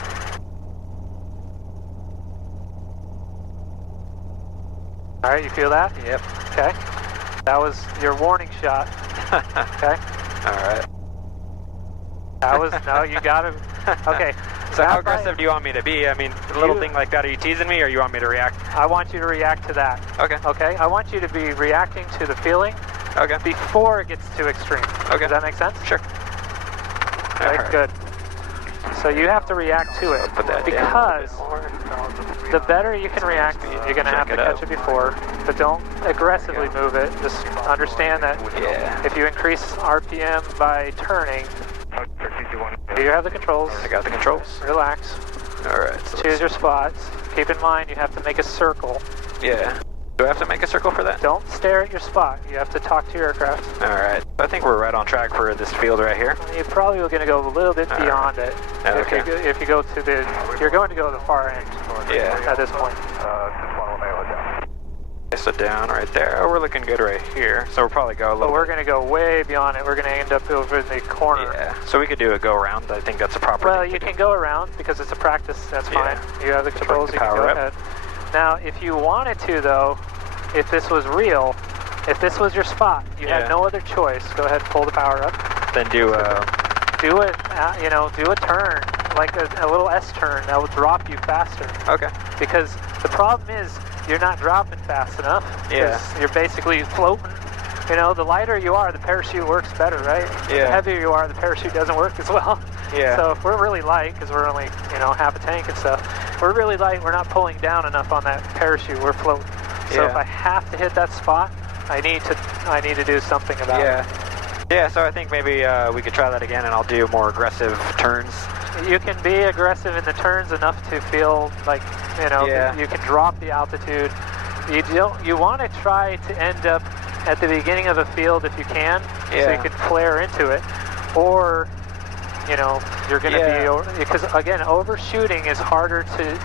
Alright, you feel that? Yep. Okay. That was your warning shot. Okay. Alright. That was, no, you gotta, okay. So how aggressive do you want me to be? I mean, a little thing like that, are you teasing me or you want me to react? I want you to react to that. Okay. Okay? I want you to be reacting to the feeling Okay. before it gets too extreme. Okay. Does that make sense? Sure. Okay, Alright. good. So you have to react to it, Put that because down. the better you can react, you're going to have to catch it before, but don't aggressively move it. Just understand that if you increase RPM by turning, you have the controls. I got the controls. Relax. Alright. So Choose your spots. Keep in mind you have to make a circle. yeah. Do I have to make a circle for that? Don't stare at your spot. You have to talk to your aircraft. Alright. I think we're right on track for this field right here. You probably are going to go a little bit beyond it. Okay. If you go to the, you're going to go to the far end. Yeah. At this point. So down right there. Oh, we're looking good right here. So we'll probably go a little But we're going to go way beyond it. We're going to end up over in the corner. Yeah. So we could do a go around. I think that's a proper Well, thing you to can do. go around because it's a practice. That's fine. You have the controls. the You can power go up. ahead. Now, if you wanted to, though, if this was real, if this was your spot, you had no other choice. Go ahead and pull the power up. Then do Do it. Do a turn, like a little S turn. That will drop you faster. okay. Because the problem is you're not dropping fast enough. Yeah. 'Cause you're basically floating. You know, the lighter you are, the parachute works better, right? Yeah. The heavier you are, the parachute doesn't work as well. Yeah. So if we're really light, because we're only, half a tank and stuff, we're really light, we're not pulling down enough on that parachute, we're floating. So if I have to hit that spot, I need to do something about it. Yeah, so I think maybe we could try that again, and I'll do more aggressive turns. You can be aggressive in the turns enough to feel like, you can drop the altitude. You want to try to end up at the beginning of a field if you can, so you can flare into it. Or, you're going to be, because again, overshooting is harder to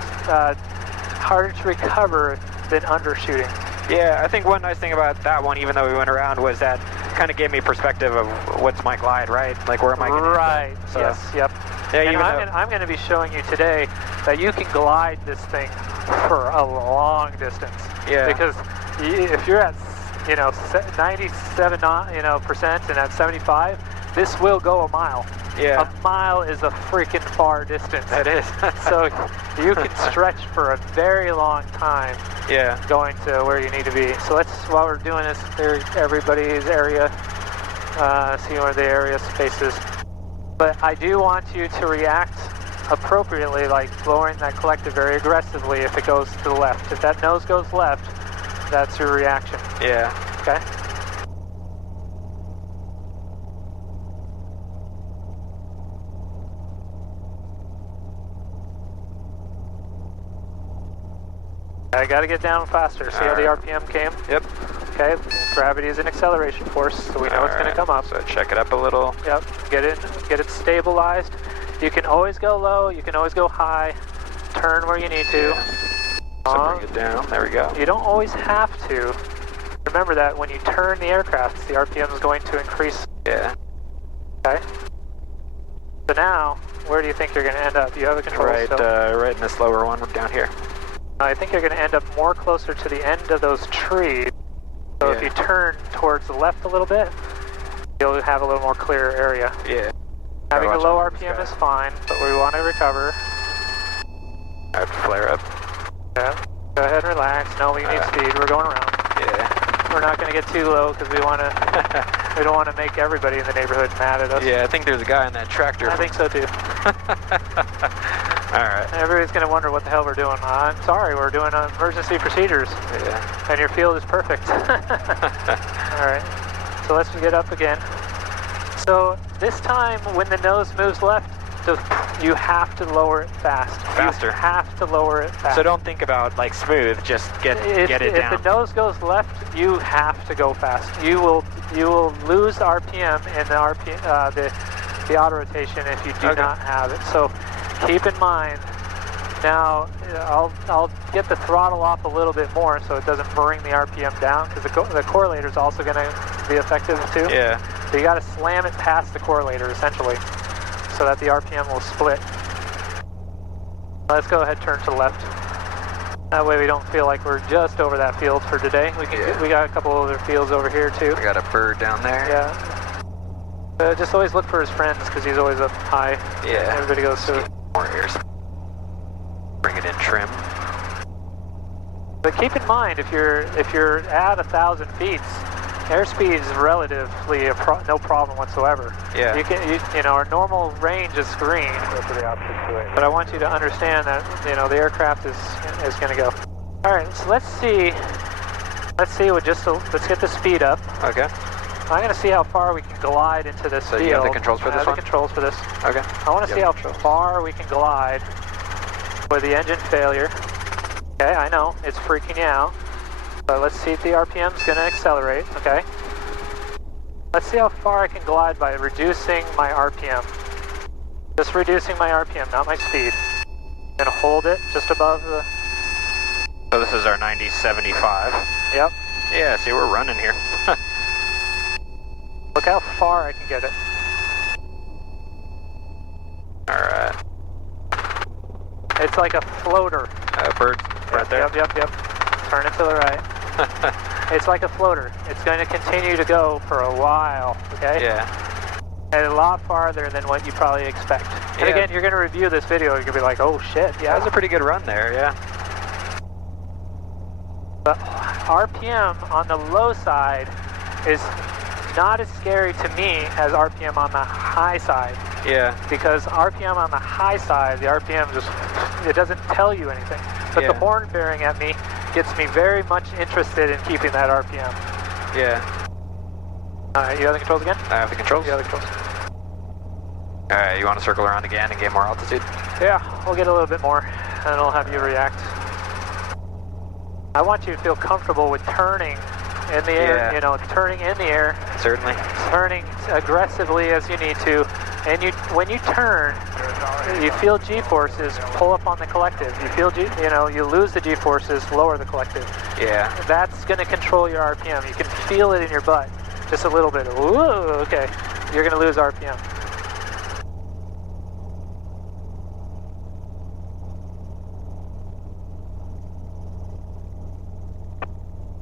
recover than undershooting. Yeah, I think one nice thing about that one, even though we went around, was that kind of gave me perspective of what's my glide, right? Like, where am I going to Right, so, yes, yep. Yeah, And I'm going to be showing you today that you can glide this thing for a long distance. Yeah. Because if you're at, 97, percent and at 75, this will go a mile. Yeah. A mile is a freaking far distance. That is. So you can stretch for a very long time. Yeah. Going to where you need to be. So let's, while we're doing this, there's everybody's area, see where the area space is. But I do want you to react appropriately, like lowering that collective very aggressively if it goes to the left. If that nose goes left, that's your reaction. Yeah. Okay? I gotta get down faster. See how the RPM came? Yep. Okay, gravity is an acceleration force, so we know it's gonna come up. So check it up a little. Yep, get it stabilized. You can always go low, you can always go high, turn where you need to. So bring it down, there we go. You don't always have to. Remember that when you turn the aircraft, the RPM is going to increase. Yeah. Okay? So now, where do you think you're gonna end up? You have a control Right, still? right in this lower one down here. I think you're going to end up more closer to the end of those trees. So if you turn towards the left a little bit, you'll have a little more clear area. Yeah. Having a low RPM is fine, but we want to recover. I have to flare up. Yeah. Go ahead and relax. No, we need speed. We're going around. Yeah. We're not going to get too low because we want to. We don't want to make everybody in the neighborhood mad at us. Yeah, I think there's a guy in that tractor. I think so too. Alright. Everybody's going to wonder what the hell we're doing. I'm sorry, we're doing emergency procedures. Yeah. And your field is perfect. Alright, so let's get up again. So this time when the nose moves left, you have to lower it fast. Faster. You have to lower it fast. So don't think about like smooth, just get it down. If the nose goes left, you have to go fast. You will lose RPM in the auto rotation if you do not have it. So keep in mind. Now I'll get the throttle off a little bit more so it doesn't bring the RPM down because the correlator is also going to be effective too. Yeah. So you got to slam it past the correlator essentially, so that the RPM will split. Let's go ahead and turn to the left. That way we don't feel like we're just over that field for today. We got a couple other fields over here too. We got a bird down there. Yeah. Just always look for his friends because he's always up high. Yeah. Everybody goes to. More ears. Bring it in trim. But keep in mind, if you're at 1,000 feet, Airspeed is relatively no problem whatsoever. Yeah. You know, our normal range is green, but I want you to understand that, you know, the aircraft is going to go. All right, so let's see. Let's get the speed up. Okay. I'm going to see how far we can glide into this field. So you have the controls for this one? I have the controls for this. Okay. I want to see how far we can glide with the engine failure. Okay, I know, it's freaking you out. But let's see if the RPM is going to accelerate, okay? Let's see how far I can glide by reducing my RPM. Just reducing my RPM, not my speed. I'm going to hold it just above the... So this is our 9075. Yep. Yeah, see, we're running here. Look how far I can get it. Alright. It's like a floater. Bird right there? Yep. Turn it to the right. It's like a floater. It's going to continue to go for a while, okay? Yeah. And a lot farther than what you probably expect. And again, you're going to review this video, you're going to be like, oh shit, yeah. That was a pretty good run there, yeah. But RPM on the low side is not as scary to me as RPM on the high side. Yeah. Because RPM on the high side, the RPM just, it doesn't tell you anything. But the horn bearing at me gets me very much interested in keeping that RPM. Yeah. Alright, you have the controls again? I have the controls. You have the controls. Alright, you want to circle around again and get more altitude? Yeah, we'll get a little bit more, and I'll have you react. I want you to feel comfortable with turning in the air, you know, turning in the air. Certainly. Turning aggressively as you need to. And when you turn, you feel G-forces pull up on the collective. You feel, you lose the G-forces, lower the collective. Yeah. That's going to control your RPM. You can feel it in your butt. Just a little bit. Ooh, okay. You're going to lose RPM.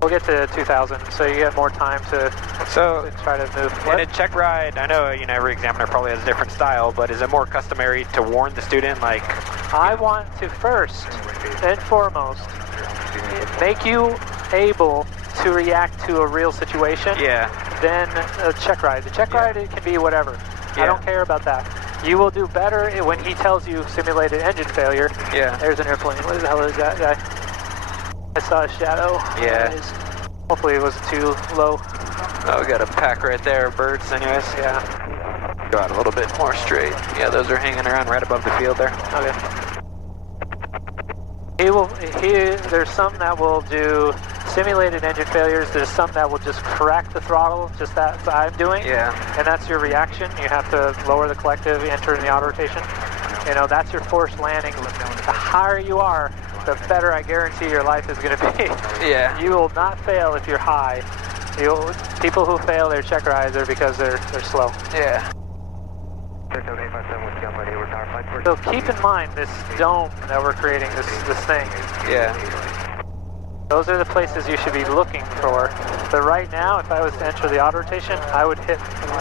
We'll get to 2,000, so you get more time to try to move. In a check ride, I know every examiner probably has a different style, but is it more customary to warn the student, like? I want to first and foremost make you able to react to a real situation. Yeah. Then a check ride. The check ride, it can be whatever. I don't care about that. You will do better when he tells you simulated engine failure. Yeah. There's an airplane. What the hell is that guy? I saw a shadow. Yeah. Hopefully it wasn't too low. Oh, we got a pack right there, birds anyways. Yeah. Go out a little bit more straight. Yeah, those are hanging around right above the field there. Okay. There's some that will do simulated engine failures. There's some that will just crack the throttle, just that I'm doing. Yeah. And that's your reaction. You have to lower the collective, enter in the auto rotation. You know, that's your forced landing. The higher you are, the better I guarantee your life is going to be. Yeah. You will not fail if you're high. People who fail their check rides are because they're slow. Yeah. So keep in mind this dome that we're creating, this thing. Yeah. Those are the places you should be looking for. But right now, if I was to enter the auto rotation, I would hit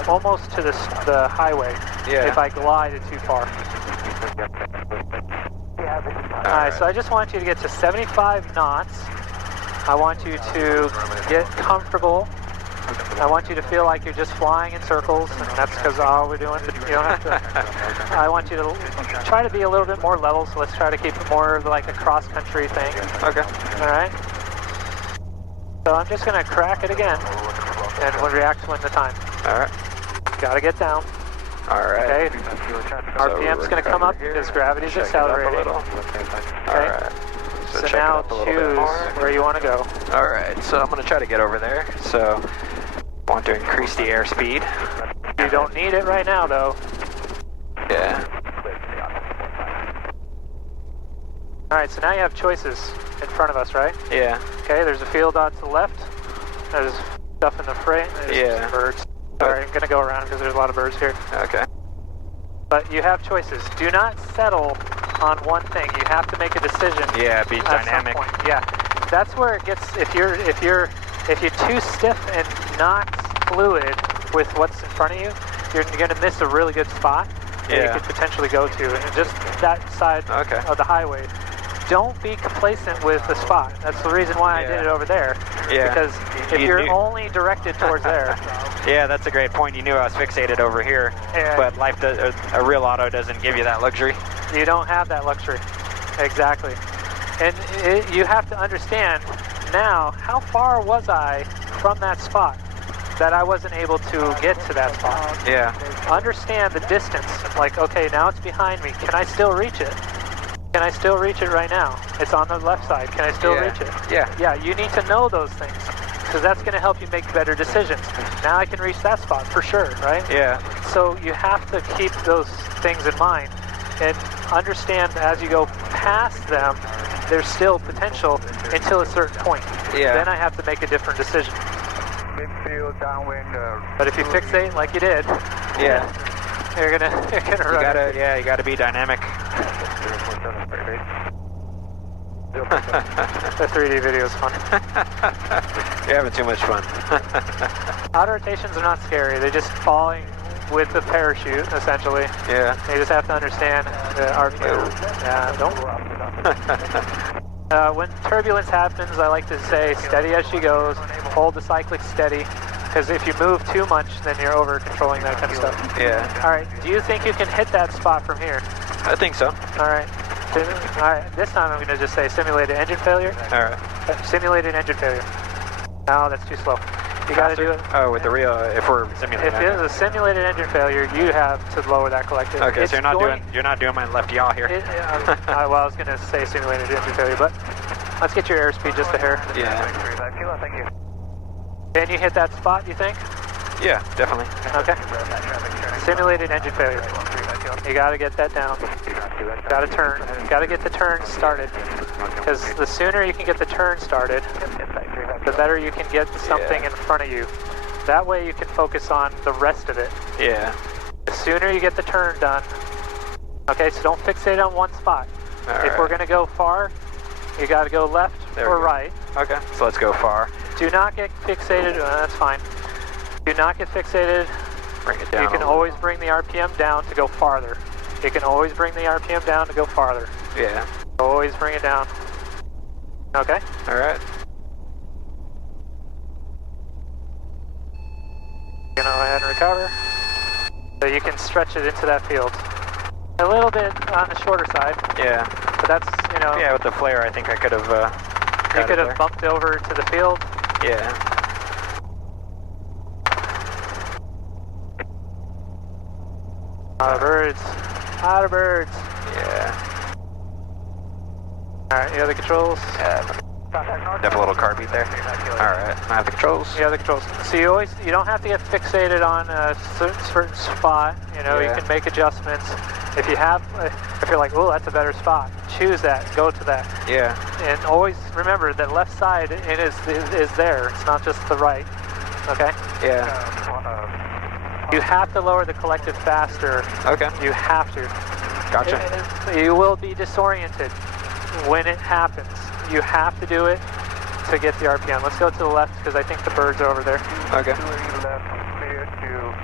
almost to the highway if I glided too far. Alright, so I just want you to get to 75 knots. I want you to get comfortable. I want you to feel like you're just flying in circles, and that's because all we're doing. But you don't have to. I want you to try to be a little bit more level, so let's try to keep it more like a cross-country thing. Okay. Alright. So I'm just going to crack it again, and we'll react when the time. Alright. Gotta get down. Alright. Okay. RPM's going to come up because gravity's accelerating. Alright. So now choose where you want to go. Alright, so I'm going to try to get over there. So, want to increase the airspeed. You don't need it right now, though. Yeah. Alright, so now you have choices in front of us, right? Yeah. Okay, there's a field out to the left. There's stuff in the frame. There's birds. Sorry, I'm going to go around because there's a lot of birds here. Okay. But you have choices. Do not settle on one thing. You have to make a decision. Yeah, be dynamic. Some point. Yeah, that's where it gets. If you're too stiff and not fluid with what's in front of you, you're going to miss a really good spot that you could potentially go to, and just that side of the highway. don't be complacent with the spot. That's the reason why I did it over there. Yeah. Because if you're only directed towards there. Yeah, that's a great point. You knew I was fixated over here, but life does, a real auto doesn't give you that luxury. You don't have that luxury. Exactly. And you have to understand now, how far was I from that spot that I wasn't able to get to that spot? Yeah. Understand the distance. Like, okay, now it's behind me. Can I still reach it? Can I still reach it right now? It's on the left side. Can I still reach it? Yeah. Yeah, you need to know those things, because that's going to help you make better decisions. Now I can reach that spot for sure, right? Yeah. So you have to keep those things in mind and understand as you go past them, there's still potential until a certain point. Yeah. Then I have to make a different decision. Midfield, downwind. But if you fixate like you did, Yeah. you're gonna run. You gotta be dynamic. The 3D video is fun. You're having too much fun. Auto rotations are not scary. They're just falling with the parachute, essentially. Yeah. You just have to understand the RPM. Yeah, don't. When turbulence happens, I like to say steady as she goes, hold the cyclic steady, because if you move too much, then you're over controlling that kind of stuff. Yeah. All right, do you think you can hit that spot from here? I think so. All right. All right, this time I'm going to just say simulated engine failure. All right. Simulated engine failure. No, that's too slow. You got to do it. Oh, with the real, if we're simulating. If it is a simulated engine failure, you have to lower that collective. Okay, so you're not doing my left yaw here. Well, I was going to say simulated engine failure, but let's get your airspeed just a hair. Yeah. Thank you. Can you hit that spot, you think? Yeah, definitely. Okay. Simulated engine failure. You got to get that down. Got to turn. Got to get the turn started. Because the sooner you can get the turn started, the better you can get something in front of you. That way you can focus on the rest of it. Yeah. The sooner you get the turn done. Okay, so don't fixate on one spot. If we're going to go far, you got to go left or right. Okay, so let's go far. Do not get fixated. That's fine. Do not get fixated. Bring it down. You can always bring the RPM down to go farther. You can always bring the RPM down to go farther. Yeah. Always bring it down. Okay? All right. Go ahead and recover. So you can stretch it into that field. A little bit on the shorter side. Yeah. But that's, Yeah, with the flare, I think I could have. You could have bumped over to the field. Yeah. Out of birds. Out of birds. Yeah. Alright, you have the controls? Have a little car beat there. Alright, I have the controls. You have the controls. So you don't have to get fixated on a certain spot. You can make adjustments. If you're like, oh, that's a better spot, choose that, go to that. Yeah. And always remember that left side is there. It's not just the right. Okay? Yeah. You have to lower the collective faster. Okay. You have to. Gotcha. You will be disoriented when it happens. You have to do it to get the RPM. Let's go to the left because I think the birds are over there. Okay.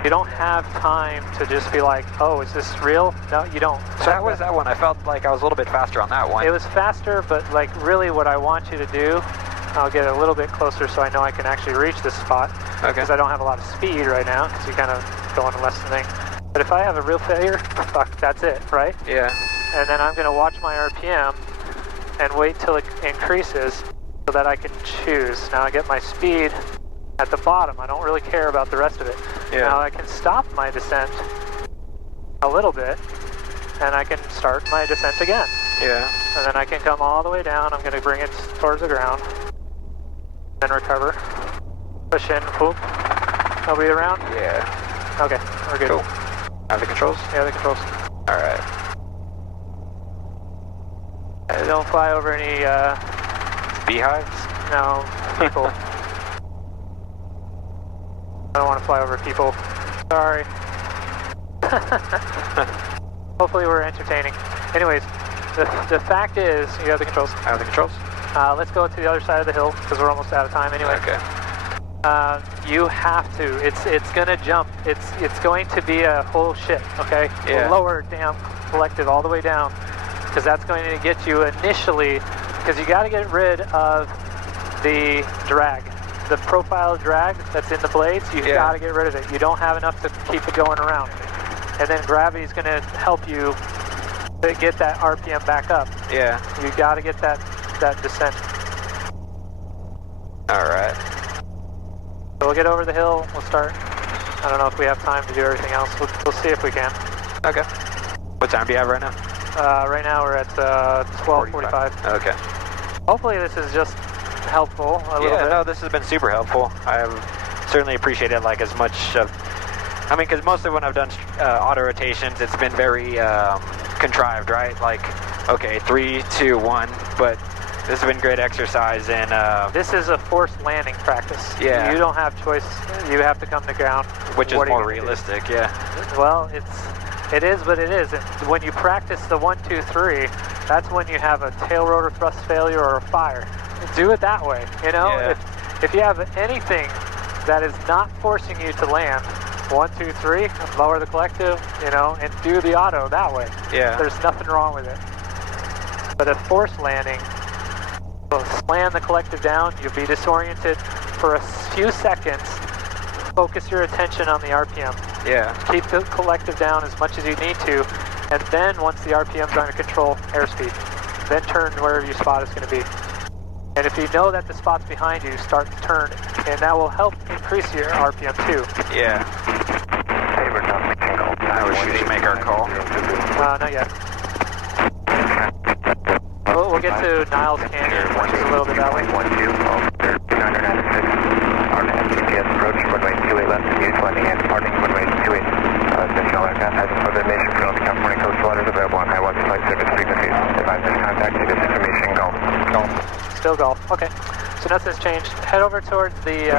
You don't have time to just be like, oh, is this real? No, you don't. So that was that one. I felt like I was a little bit faster on that one. It was faster, but like really what I want you to do, I'll get a little bit closer so I know I can actually reach this spot. Okay. Because I don't have a lot of speed right now because you kind of go on a less thing. But if I have a real failure, fuck, that's it, right? Yeah. And then I'm going to watch my RPM and wait till it increases so that I can choose. Now I get my speed at the bottom. I don't really care about the rest of it. Yeah. Now I can stop my descent a little bit and I can start my descent again. Yeah. And then I can come all the way down. I'm going to bring it towards the ground. Then recover. Push in. Whoop. Nobody around? Yeah. Okay, we're good. Cool. Have the controls? Yeah, the controls. Alright. Don't fly over any, Beehives? no, people. I don't want to fly over people. Sorry. Hopefully we're entertaining. Anyways, the fact is, you have the controls. I have the controls? Let's go to the other side of the hill because we're almost out of time anyway. Okay. You have to. It's gonna jump. It's going to be a whole shit. Okay. Yeah. Lower damn collective all the way down. because that's going to get you initially, because you got to get rid of the drag. The profile drag that's in the blades, you've got to get rid of it. You don't have enough to keep it going around. And then gravity's going to help you to get that RPM back up. Yeah. You got to get that descent. All right. So we'll get over the hill, we'll start. I don't know if we have time to do everything else. We'll see if we can. Okay. What time do you have right now? Right now we're at 12:45. Okay. Hopefully this is just helpful a little bit. No, this has been super helpful. I've certainly appreciated like as much of, I mean, because mostly when I've done auto rotations, it's been very contrived, right? Like, okay, 3, 2, 1, but this has been great exercise, and this is a forced landing practice. Yeah. You don't have choice. You have to come to ground. Which is more realistic, yeah. Well, it is, but it isn't. When you practice the 1, 2, 3, that's when you have a tail rotor thrust failure or a fire. Do it that way, you know? Yeah. If you have anything that is not forcing you to land, 1, 2, 3, lower the collective, you know, and do the auto that way. Yeah. There's nothing wrong with it. But a forced landing, will slam the collective down, you'll be disoriented for a few seconds. Focus your attention on the RPM. Yeah. Keep the collective down as much as you need to, and then once the RPM's under control, airspeed. Then turn wherever your spot is going to be. And if you know that the spot's behind you, start to turn, and that will help increase your RPM too. Yeah. We should make our call. Not yet. We'll get to Niles Canyon, which is a little bit that way. GPS approach, runway 28 left, use landing and departing, runway 28. Additional aircraft has information from the California coastal waters available on high water flight service frequencies. Advise this contact to this information, golf. Still golf, okay. So nothing's changed. Head over towards the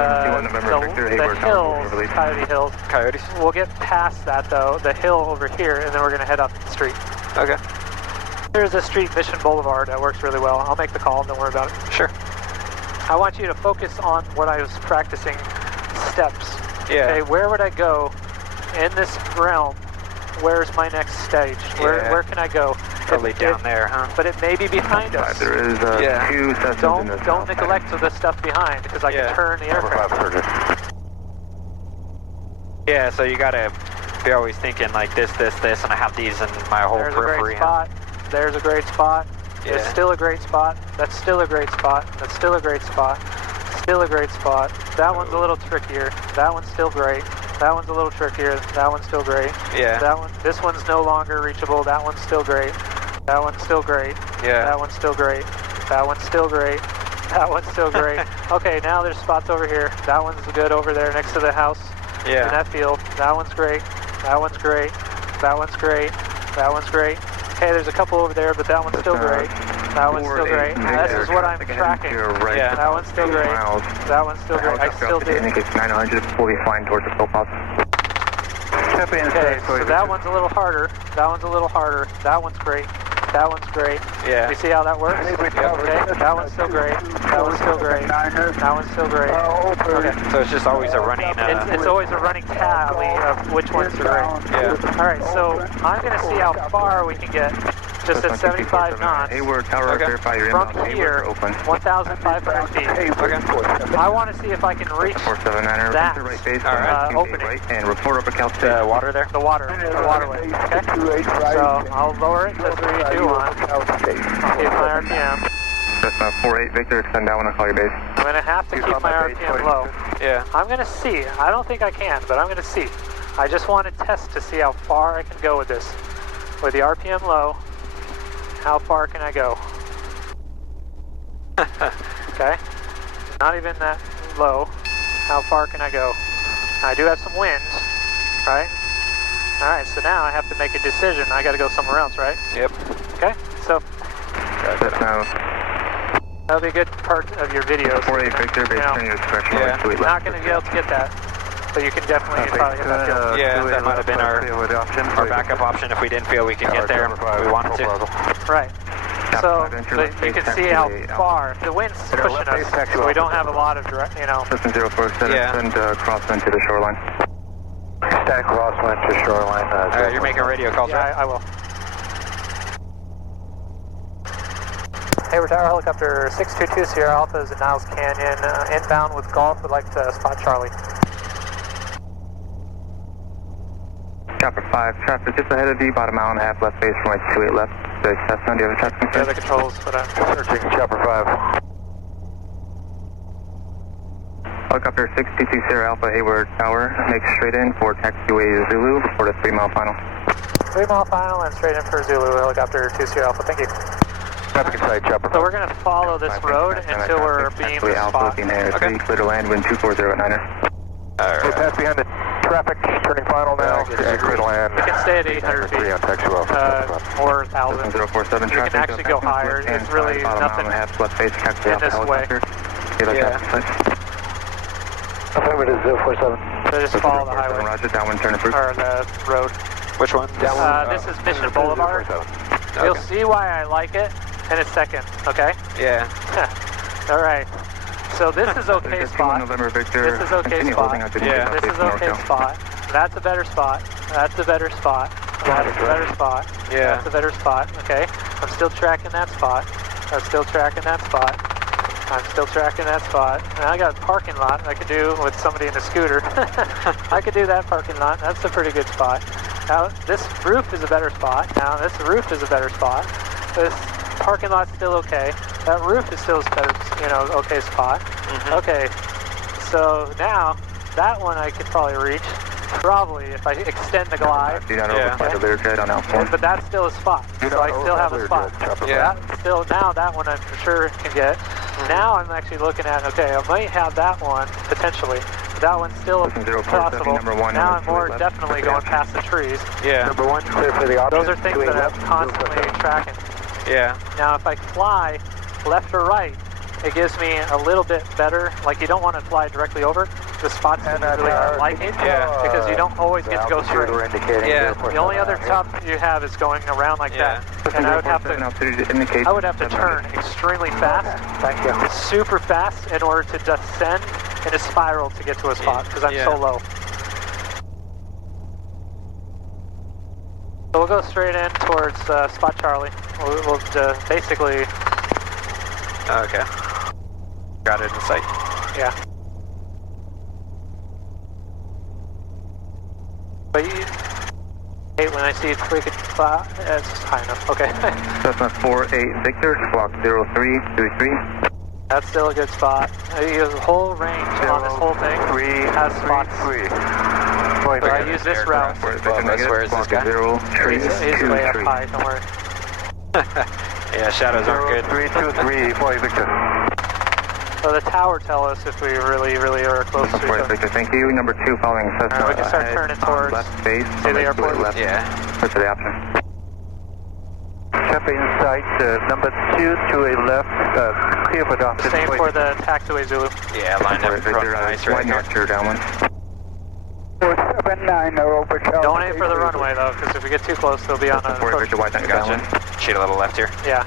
hills, Coyote Hills. Coyotes? We'll get past that though, the hill over here, and then we're going to head up the street. Okay. There's a street, Mission Boulevard, that works really well. I'll make the call, don't worry about it. Sure. I want you to focus on what I was practicing, steps. Yeah. Okay, where would I go in this realm? Where's my next stage? Where can I go? Probably down there, huh? But it may be behind us. There is 2 Cessnas in this Don't neglect the stuff behind, because I can turn the aircraft. Yeah, so you gotta be always thinking like this, and I have these in my whole periphery. There's a great spot. Yeah. There's still a great spot. That's still a great spot. That's still a great spot. Still a great spot. That one's a little trickier. That one's still great. That one's a little trickier. That one's still great. Yeah. This one's no longer reachable. That one's still great. That one's still great. Yeah. That one's still great. That one's still great. That one's still great. Okay, now there's spots over here. That one's good over there next to the house. Yeah. In that field. That one's great. That one's great. That one's great. That one's great. Okay, there's a couple over there, but that one's still great. That one's still great. This is what I'm tracking. Yeah. That one's still great. That one's still great. I still do. Indicates 900, we'll be flying towards the topaz. Okay, so that one's a little harder. That one's a little harder. That one's great. That one's great. Yeah. You see how that works? Okay, that one's still great. That one's still great. That one's still great. Okay. So it's just always a running... It's always a running tally of which ones are great. Yeah. All right, so I'm going to see how far we can get just at 75 knots. Hayward, tower, verify your From inbound. here, 1,500 feet. I want to see if I can reach that opening. Right, and report up Cal State. The water there? The waterway. Okay? So I'll lower it to 3, 2, 1. I'll keep my RPM. Cessna 48, Victor, extend down when I call your base. I'm going to have to keep my RPM low. Yeah. I'm going to see. I don't think I can, but I'm going to see. I just want to test to see how far I can go with this. With the RPM low, how far can I go? Okay? Not even that low. How far can I go? I do have some wind, right? Alright, so now I have to make a decision. I gotta go somewhere else, right? Yep. Okay, so Cessna that'll be a good part of your videos. 48, Victor, base turn your direction. Yeah, not gonna be able to get that. But you can definitely probably hit that field. Yeah, that might have been our backup option if we didn't feel we could get there and we wanted to. Right. So, but you can see how far the wind's pushing us, so we don't have a lot of direct, you know. Cessna 047, send crosswind to the shoreline. Stack crosswind to shoreline. You're making radio calls, right? I will. Hayward Tower, helicopter 622 Sierra Alpha is in Niles Canyon, inbound with Golf, would like to spot Charlie. Chopper 5, traffic just ahead of you, about a mile and a half left base from 28 left. The Cessna, do you have a traffic Yeah, concern? the controls, but I'm Searching Chopper 5. Helicopter 622 Sierra Alpha, Hayward Tower, make straight in for taxiway Zulu, report a 3 mile final. 3 mile final and straight in for Zulu, helicopter 2 Sierra Alpha, thank you. Traffic inside Chopper 5. So we're going to follow this road until we're being the spot. Okay. Clear to land, wind 240 at 9er. We're past behind the traffic, turning final now, clear to land. We can stay at 800 feet, on taxiway. or 1,000. 047 We can actually go higher, it's really nothing left base, in this way. Yeah. Affirmative 047. So just follow the highway, Roger, downwind, turn approved. or the road. Which one? This is Mission Boulevard. You'll see why I like it in a second, okay? Yeah. Alright. So this is okay spot. November, Victor. This is okay spot. Yeah. This is okay spot. That's a better spot. That's a better spot. That's a better spot. Yeah. That's a better spot. Okay. I'm still tracking that spot. I'm still tracking that spot. I'm still tracking that spot. And I got a parking lot I could do with somebody in a scooter. I could do that parking lot. That's a pretty good spot. Now this roof is a better spot. Now this roof is a better spot. This parking lot's still okay. That roof is still a better, okay spot. Okay. So now that one I could probably reach. Probably if I extend the glide. Do not overfly the leader jet on L4. But that's still a spot. So I still have a spot. Yeah. Now that one I for sure can get. Now I'm actually looking at, okay, I might have that one, potentially. That one's still possible. Now I'm more definitely going past the trees. Yeah. Number 1, clear for the option. Those are things that I'm constantly tracking. Yeah. Now if I fly left or right, it gives me a little bit better, like you don't want to fly directly over the spots that you really like it, because you don't always get to go straight. Yeah. The only other top you have is going around like that, and I would have to turn extremely fast, super fast, in order to descend in a spiral to get to a spot, because I'm so low. So we'll go straight in towards spot Charlie. We'll basically... Okay. Got it in sight. Yeah. But you hate when I see it freaking fly. It's high enough. Okay. Cessna 48 Victor, squawk 0323. That's still a good spot. The whole range on this whole thing has spots. So I use this route. Where is this guy? He's way up high, don't worry. Yeah, shadows aren't good. 323, 40 Victor. So the tower tell us if we really are close to each other. Victor, thank you. Number 2 following Cessna. Alright, we can start turning towards left base. to the airport. Left. Yeah. Push to the option. Chopper inside, number 2 to a left, clear for the option. Same for the taxiway Zulu. Yeah, lined up in front. Nice right here. North, downwind. 479 over Charlie. Don't aim for the runway though, because if we get too close, they'll be on an approach. Victor, white downwind. Gotcha. Shoot a little left here. Yeah.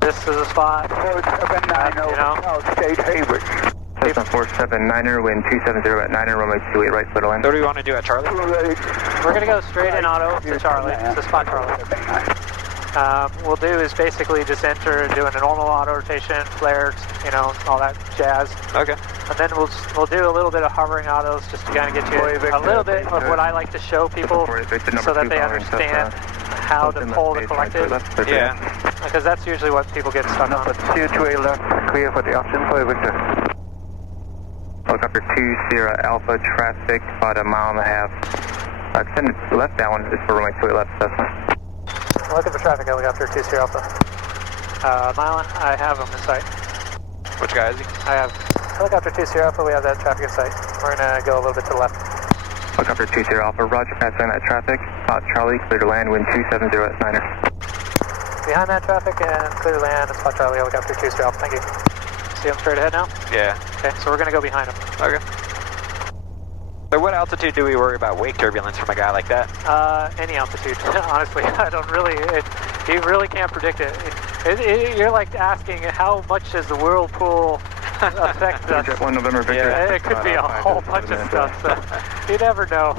This is a spot. 479 over State Hayward. Cessna 479er, wind 270 at 9er, runway 28 right, clear to land. So what do you want to do at Charlie? We're going to go straight in auto to Charlie, to spot Charlie. We'll do is basically just enter and do a normal auto rotation, flares, all that jazz. Okay. And then we'll do a little bit of hovering autos just to kind of get you a little bit of what I like to show people so that they understand how to pull the collective. Yeah. Because that's usually what people get stuck on. Number 2 to a left, clear for the option, 40 Victor. Helicopter 2 Sierra Alpha, traffic about a mile and a half. Extended left down is for runway 28 left, Cessna. I'm looking for traffic, helicopter 2 Sierra Alpha. Mylon, I have him in sight. Which guy is he? I have helicopter 2 Sierra Alpha, we have that traffic in sight. We're going to go a little bit to the left. Helicopter 2 Sierra Alpha, roger, passing that traffic. Spot Charlie, clear to land, wind 270 at 9er. Behind that traffic and clear to land, spot Charlie, helicopter 2 Sierra Alpha, thank you. See him straight ahead now? Yeah. Okay, so we're going to go behind him. Okay. So what altitude do we worry about wake turbulence from a guy like that? Any altitude, honestly. I don't really, you really can't predict it. You're like asking how much does the whirlpool affect us? Jet 1 November Victor. Yeah, it could be a whole bunch of stuff, so you never know.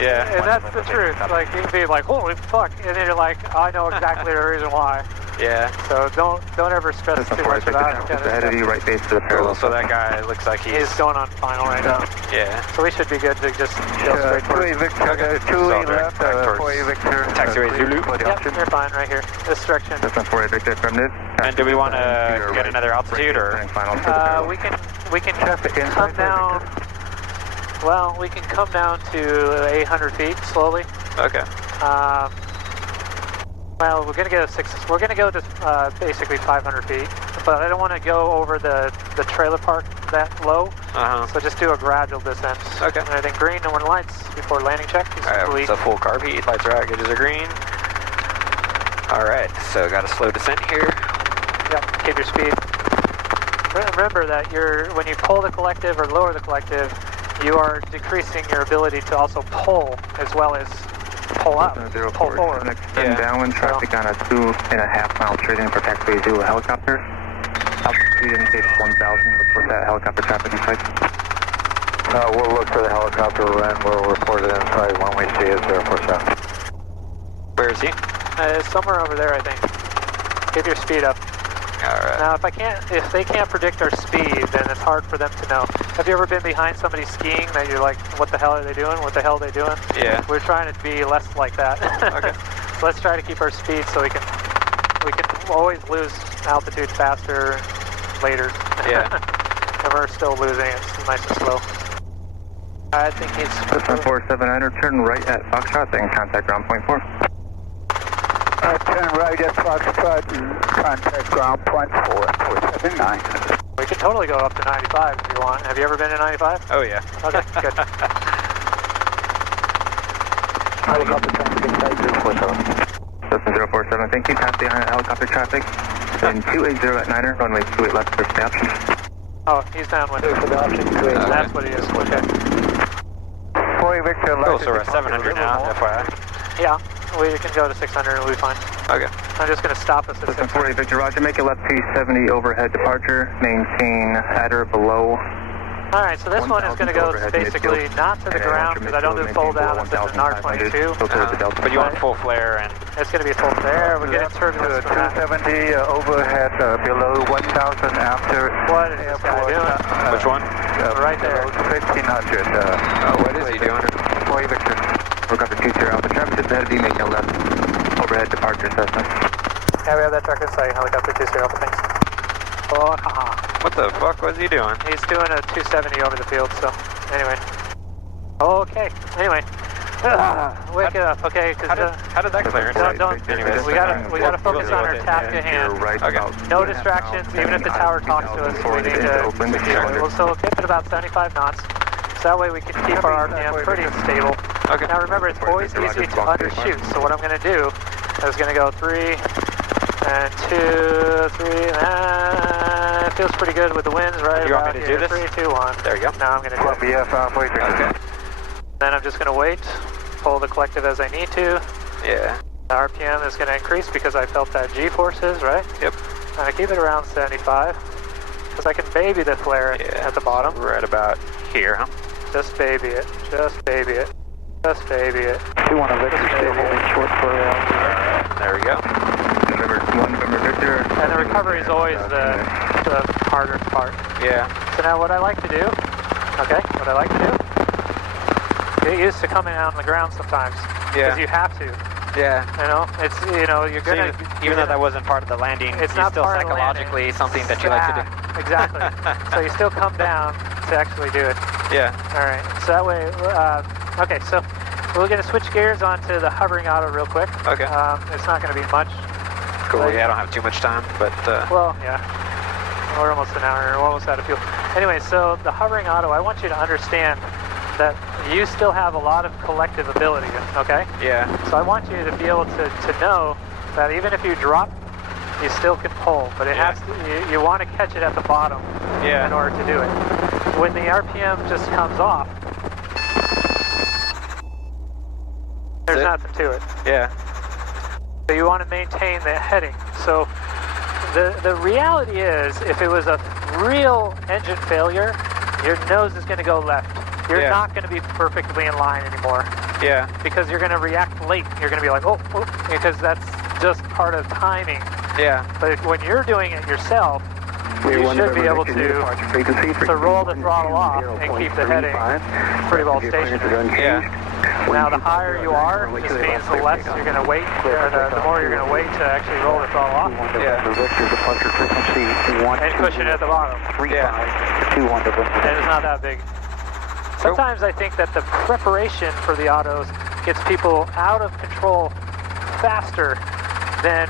Yeah. And that's the truth. Like, you can be like, holy fuck, and then you're like, I know exactly the reason why. Yeah. So don't ever stress too much about it. Ahead of you, right base to the parallel. So that guy looks like He's going on final right now. Yeah. So we should be good to just go straight towards. 2A Victor, 2A left, 4A Victor. Taxiway Zulu. Yep, you're fine right here. This direction. Cessna 4A Victor affirmative. And do we want to get another altitude or? We can come down. Well, we can come down to 800 feet slowly. Okay. Well, we're gonna go to basically 500 feet, but I don't want to go over the trailer park that low. So just do a gradual descent. Okay. And I think green, no more lights before landing check. Alright, it's a full carb heat. Lights are out, gauges are green. Alright, so got a slow descent here. Yep, keep your speed. Remember that when you pull the collective or lower the collective, you are decreasing your ability to also pull as well as pull up, pull forward. Extend downwind traffic on a 2.5 mile trade-in for taxiway Zulu helicopter. Altitude indicates 1,000. Report that helicopter traffic in sight. We'll look for the helicopter and we'll report it inside when we see it 047. Where is he? Somewhere over there, I think. Keep your speed up. Alright. Now, if they can't predict our speed, then it's hard for them to know. Have you ever been behind somebody skiing that you're like, what the hell are they doing? What the hell are they doing? Yeah. We're trying to be less like that. Okay. So let's try to keep our speed so we can always lose altitude faster later. Yeah. And we're still losing it. It's nice and slow. I think he's... Cessna 479er, turn right at Foxtrot, then contact ground point 4. Turn right at Foxtrot and contact ground point 479. We could totally go up to 95 if you want. Have you ever been to 95? Oh yeah. Okay, good. Helicopter traffic inside 047. Cessna 047, thank you. Pass the helicopter traffic. Then 280 at 9er, runway 28 left, first the option. Oh, he's downwind. For the option 280. That's what he is. Okay. 4A Victor left. Oh, so we're at 700 now, FYI. Yeah, we can go to 600 and we'll be fine. Okay. I'm just going to stop us at Cessna 600. 4A Victor, roger, make a left 270 overhead departure, maintain header below. Alright, so this one is going to go basically not to the ground because I don't do fold down, it's an R22. But you want full flare and... It's going to be a full flare, we're getting turbulence from that. 270 overhead below 1,000 after What is this guy doing? Which one? Right there. 1,500. What is he doing? 4A Victor. We're got the 20 Alpha traffic just ahead of you, making a left overhead departure, Cessna. Yeah, we have that truck inside, helicopter 20 Alpha, thanks. Oh, haha. What the fuck was he doing? He's doing a 270 over the field, so anyway. Okay, anyway. Wake it up, okay? Cause, how did that clear? Anyways, we gotta focus on our task at hand. Okay. No distractions, even if the tower talks to us, we need to so we'll keep it about 75 knots. So that way we can keep our RPM pretty stable. Okay. Now remember, it's always easy to undershoot, so what I'm gonna do is gonna go 3 and 2, 3, it feels pretty good with the winds, right? You want me to do this? 3, 2, 1. There you go. Now I'm gonna do it. BF halfway. Okay. Then I'm just going to wait, pull the collective as I need to. Yeah. The RPM is going to increase because I felt that G-forces, right? Yep. And I keep it around 75 because I can baby the flare at the bottom. Right about here, huh? Just baby it. Just baby it. Just baby it. 2-1 Victor, stay holding short for Alright, there we go. November Victor. And the recovery is always the harder part. Yeah. So now what I like to do, get used to coming out on the ground sometimes. Yeah. Because you have to. Yeah. You know, it's, you're gonna... So even though that wasn't part of the landing, it's not still part psychologically of the something that you like to do. Exactly. So you still come down to actually do it. Yeah. Alright, so that way, okay, so we're going to switch gears onto the hovering auto real quick. Okay. It's not going to be much. Cool, yeah, I don't have too much time, but... Well, yeah. We're almost an hour, we're almost out of fuel. Anyway, so the hovering auto, I want you to understand that you still have a lot of collective ability, okay? Yeah. So I want you to be able to know that even if you drop, you still can pull, but it has to, you want to catch it at the bottom in order to do it. When the RPM just comes off, there's nothing to it. Yeah. So you want to maintain the heading. So the reality is, if it was a real engine failure, your nose is going to go left. You're not going to be perfectly in line anymore. Yeah. Because you're going to react late. You're going to be like, oh, because that's just part of timing. Yeah. But when you're doing it yourself, you should be able to roll the throttle off and keep the heading pretty well stationary. Yeah. Now the higher you are, just means the less you're going to wait, or the more you're going to wait to actually roll the throttle off. Yeah. And cushion at the bottom. Yeah. And it's not that big. Sometimes I think that the preparation for the autos gets people out of control faster than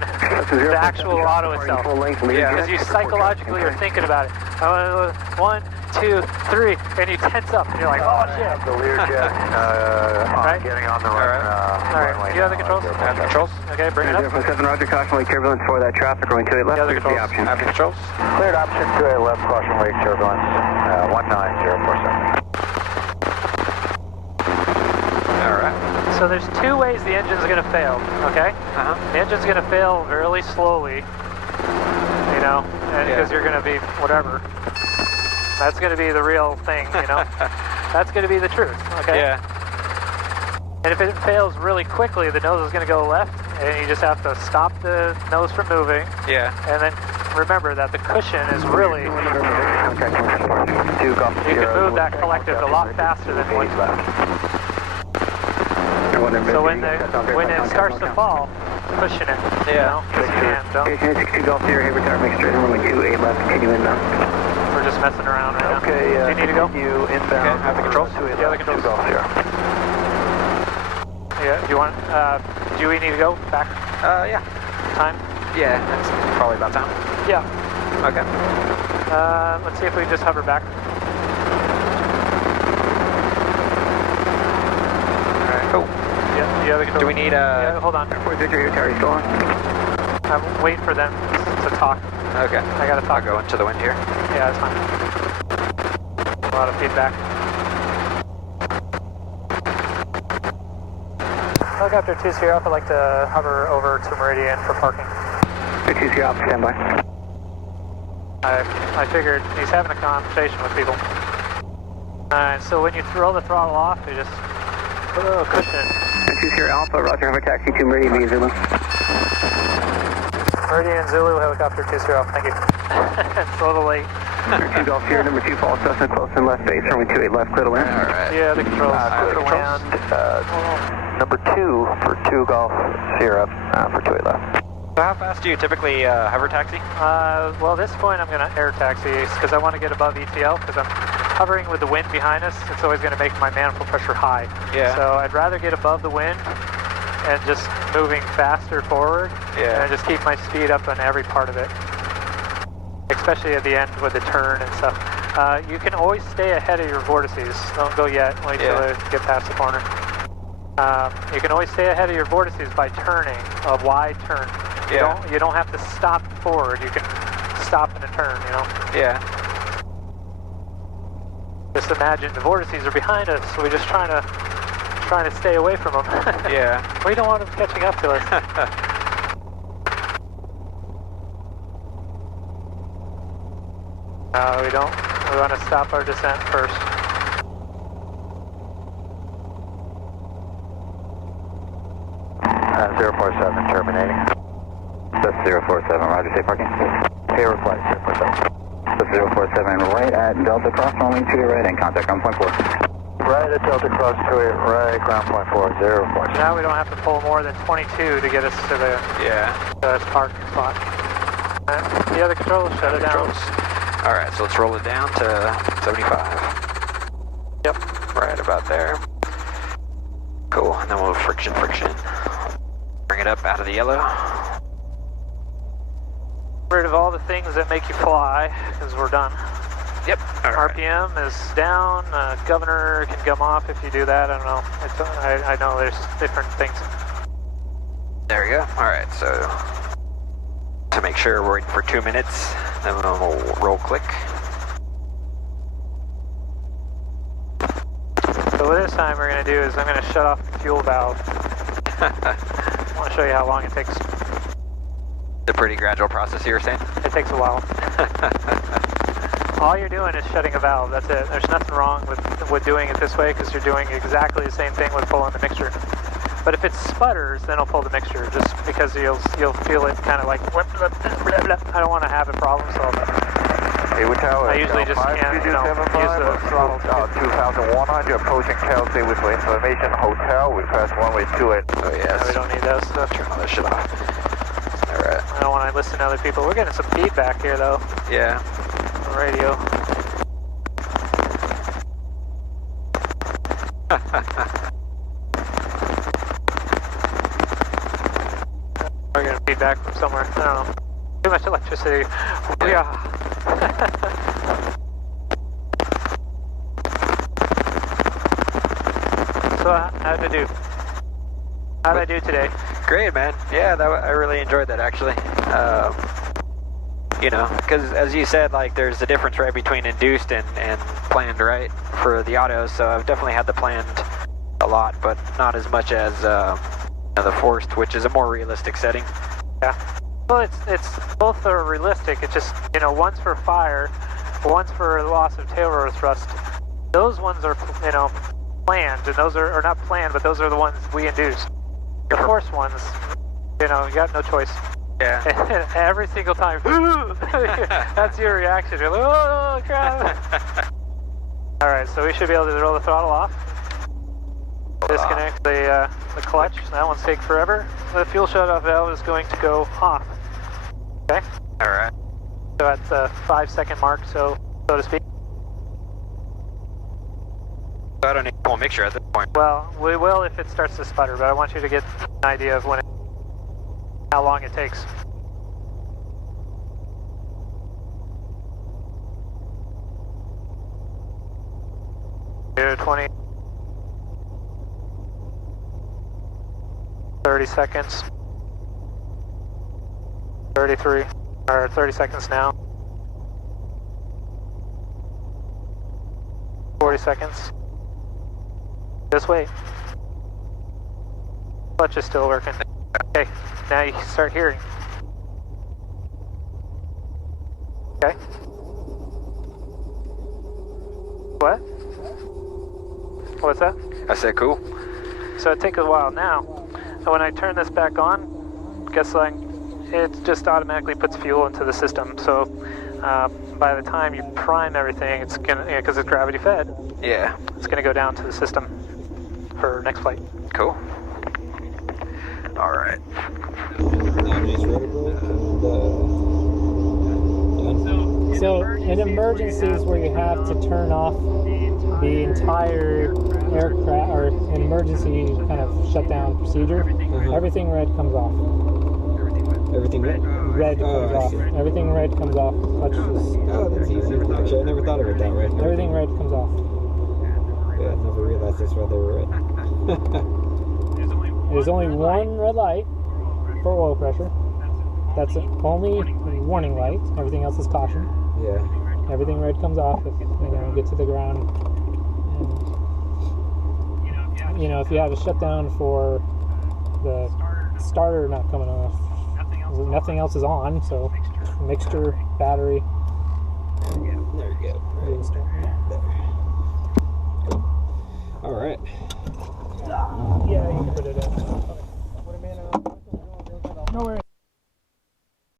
the actual auto itself. Because you psychologically are thinking about it. 1, 2, 3, and you tense up, and you're like, oh shit. The Lear jet Right? getting on the run. Alright, you have the controls? I have the controls. Okay, bring it up. 7 Roger, caution wake turbulence for that traffic, going 28 left. The other Clear the controls. option. I have the controls. Cleared option 28 left, caution wake turbulence, 19047. Alright. So there's two ways the engine's going to fail, okay? The engine's going to fail really slowly, you know, because you're going to be whatever. That's going to be the real thing, you know? That's going to be the truth, okay? Yeah. And if it fails really quickly, the nose is going to go left, and you just have to stop the nose from moving. Yeah. And then remember that the cushion is really... You can move that collective a lot faster than one. So when it starts to fall, cushion it, you know? You can't, 62 Golf Sierra, hey, retire, make straight, runway 28 left, continue inbound. we're just messing around right now. Okay, do you need to go? You inbound. Okay, have the controls? Yeah, the controls. Golf Sierra. Yeah, do you want, do we need to go back? Yeah. Time? Yeah, that's probably about time. Yeah. Okay. Let's see if we can just hover back. Alright, cool. Yeah, you have the controls. Do we need Yeah, hold on. Where's your Terry still on? I'm waiting for them to talk. Okay. I gotta talk. I'll go into the wind here. Yeah, that's fine. A lot of feedback. Helicopter 2 Sierra, I'd like to hover over to Meridian for parking. 2 Sierra, stand by. I figured he's having a conversation with people. So when you throw the throttle off, you just put a little cushion. 2 Sierra Alpha, Roger, have a taxi to Meridian via Zulu. Meridian Zulu, helicopter 2 Sierra, thank you. It's a little late. 2 Golf Sierra, number 2 Fall Cessna, close and left base, runway 28 left, clear to land. Alright. Yeah, the controls. Clear to land, number 2 for 2 Golf Sierra, for 28 left. So how fast do you typically hover taxi? Well, at this point I'm going to air taxi because I want to get above ETL because I'm hovering with the wind behind us. It's always going to make my manifold pressure high. Yeah. So I'd rather get above the wind and just moving faster forward and just keep my speed up on every part of it. Especially at the end with the turn and stuff. You can always stay ahead of your vortices. Don't go yet. Wait till they get past the corner. You can always stay ahead of your vortices by turning, a wide turn. You don't have to stop forward. You can stop in a turn, you know? Yeah. Just imagine the vortices are behind us, so we're just trying to stay away from them. Yeah. We don't want them catching up to us. No, we don't. We want to stop our descent first. Uh, 047 terminating. That's 047, Roger, safe parking. Hey, reply, 047. That's 047, right at Delta Cross, runway 2 right, and contact ground point 4. Right at Delta Cross 2 right, ground point 4, 047. Now we don't have to pull more than 22 to get us to the parking spot. The other controls, shut it down. Alright, so let's roll it down to 75. Yep. Right about there. Cool, and then we'll friction. Bring it up out of the yellow. Get rid of all the things that make you fly, because we're done. Yep. Right. RPM is down, governor can come off if you do that, I don't know. I know there's different things. There we go. Alright, so to make sure we're waiting for 2 minutes, then we'll roll click. So what this time we're going to do is I'm going to shut off the fuel valve. I want to show you how long it takes. It's a pretty gradual process, you were saying? It takes a while. All you're doing is shutting a valve, that's it. There's nothing wrong with doing it this way because you're doing exactly the same thing with pulling the mixture. But if it sputters, then I'll pull the mixture just because you'll feel it kind of like, blah, blah, blah, blah. I don't want to have a problem solving. Hey, we tell I usually just can't, use the throttle. 2100 approaching Cal State with information hotel, request runway 28. Oh yes. No, we don't need those. Turn all this shit off. Alright. I don't want to listen to other people. We're getting some feedback here though. Yeah. On the radio. We're getting feedback from somewhere. I don't know. Too much electricity. Yeah. So how'd I do? How'd I do today? Great, man. Yeah, I really enjoyed that actually. You know, because as you said, like there's a difference right between induced and planned, right? For the autos, so I've definitely had the planned a lot, but not as much as the forced, which is a more realistic setting. Yeah. Well, it's both are realistic. It's just, you know, one's for fire, one's for loss of tail rotor thrust. Those ones are, you know, planned, and those are not planned, but those are the ones we induce. The forced ones, you know, you got no choice. Yeah. Every single time, that's your reaction. You're like, oh crap. All right, so we should be able to roll the throttle off. Disconnect the clutch. That one's take forever. The fuel shutoff valve is going to go off. Okay. All right. So at the 5-second mark, so to speak. So I don't need to pull a mixture at this point. Well, we will if it starts to sputter, but I want you to get an idea of how long it takes. Here, 20. 30 seconds. 33, or 30 seconds now. 40 seconds. Just wait. Clutch is still working. Okay, now you can start hearing. Okay. What? What's that? I said cool. So it takes a while now. So when I turn this back on, guess like it just automatically puts fuel into the system. So by the time you prime everything, it's gonna, because it's gravity fed. Yeah. It's gonna go down to the system for next flight. Cool. All right. So in emergencies where you have to turn off the entire aircraft, or an emergency kind of shutdown procedure, everything red comes off. Everything red? Red comes off. Everything red comes off. Clutch is... Oh, that's easy. Actually, I never thought of it that way. Everything red comes off. Yeah, I never realized that's why they were red. There's only one red light for oil pressure. That's the only warning light. Everything else is caution. Yeah. Everything red comes off if you get to the ground. And, you know, if you have a shutdown for the starter not coming off, nothing else is on, so mixture, battery. There you go. Right. There. All right. Yeah, you can put it in. No worries.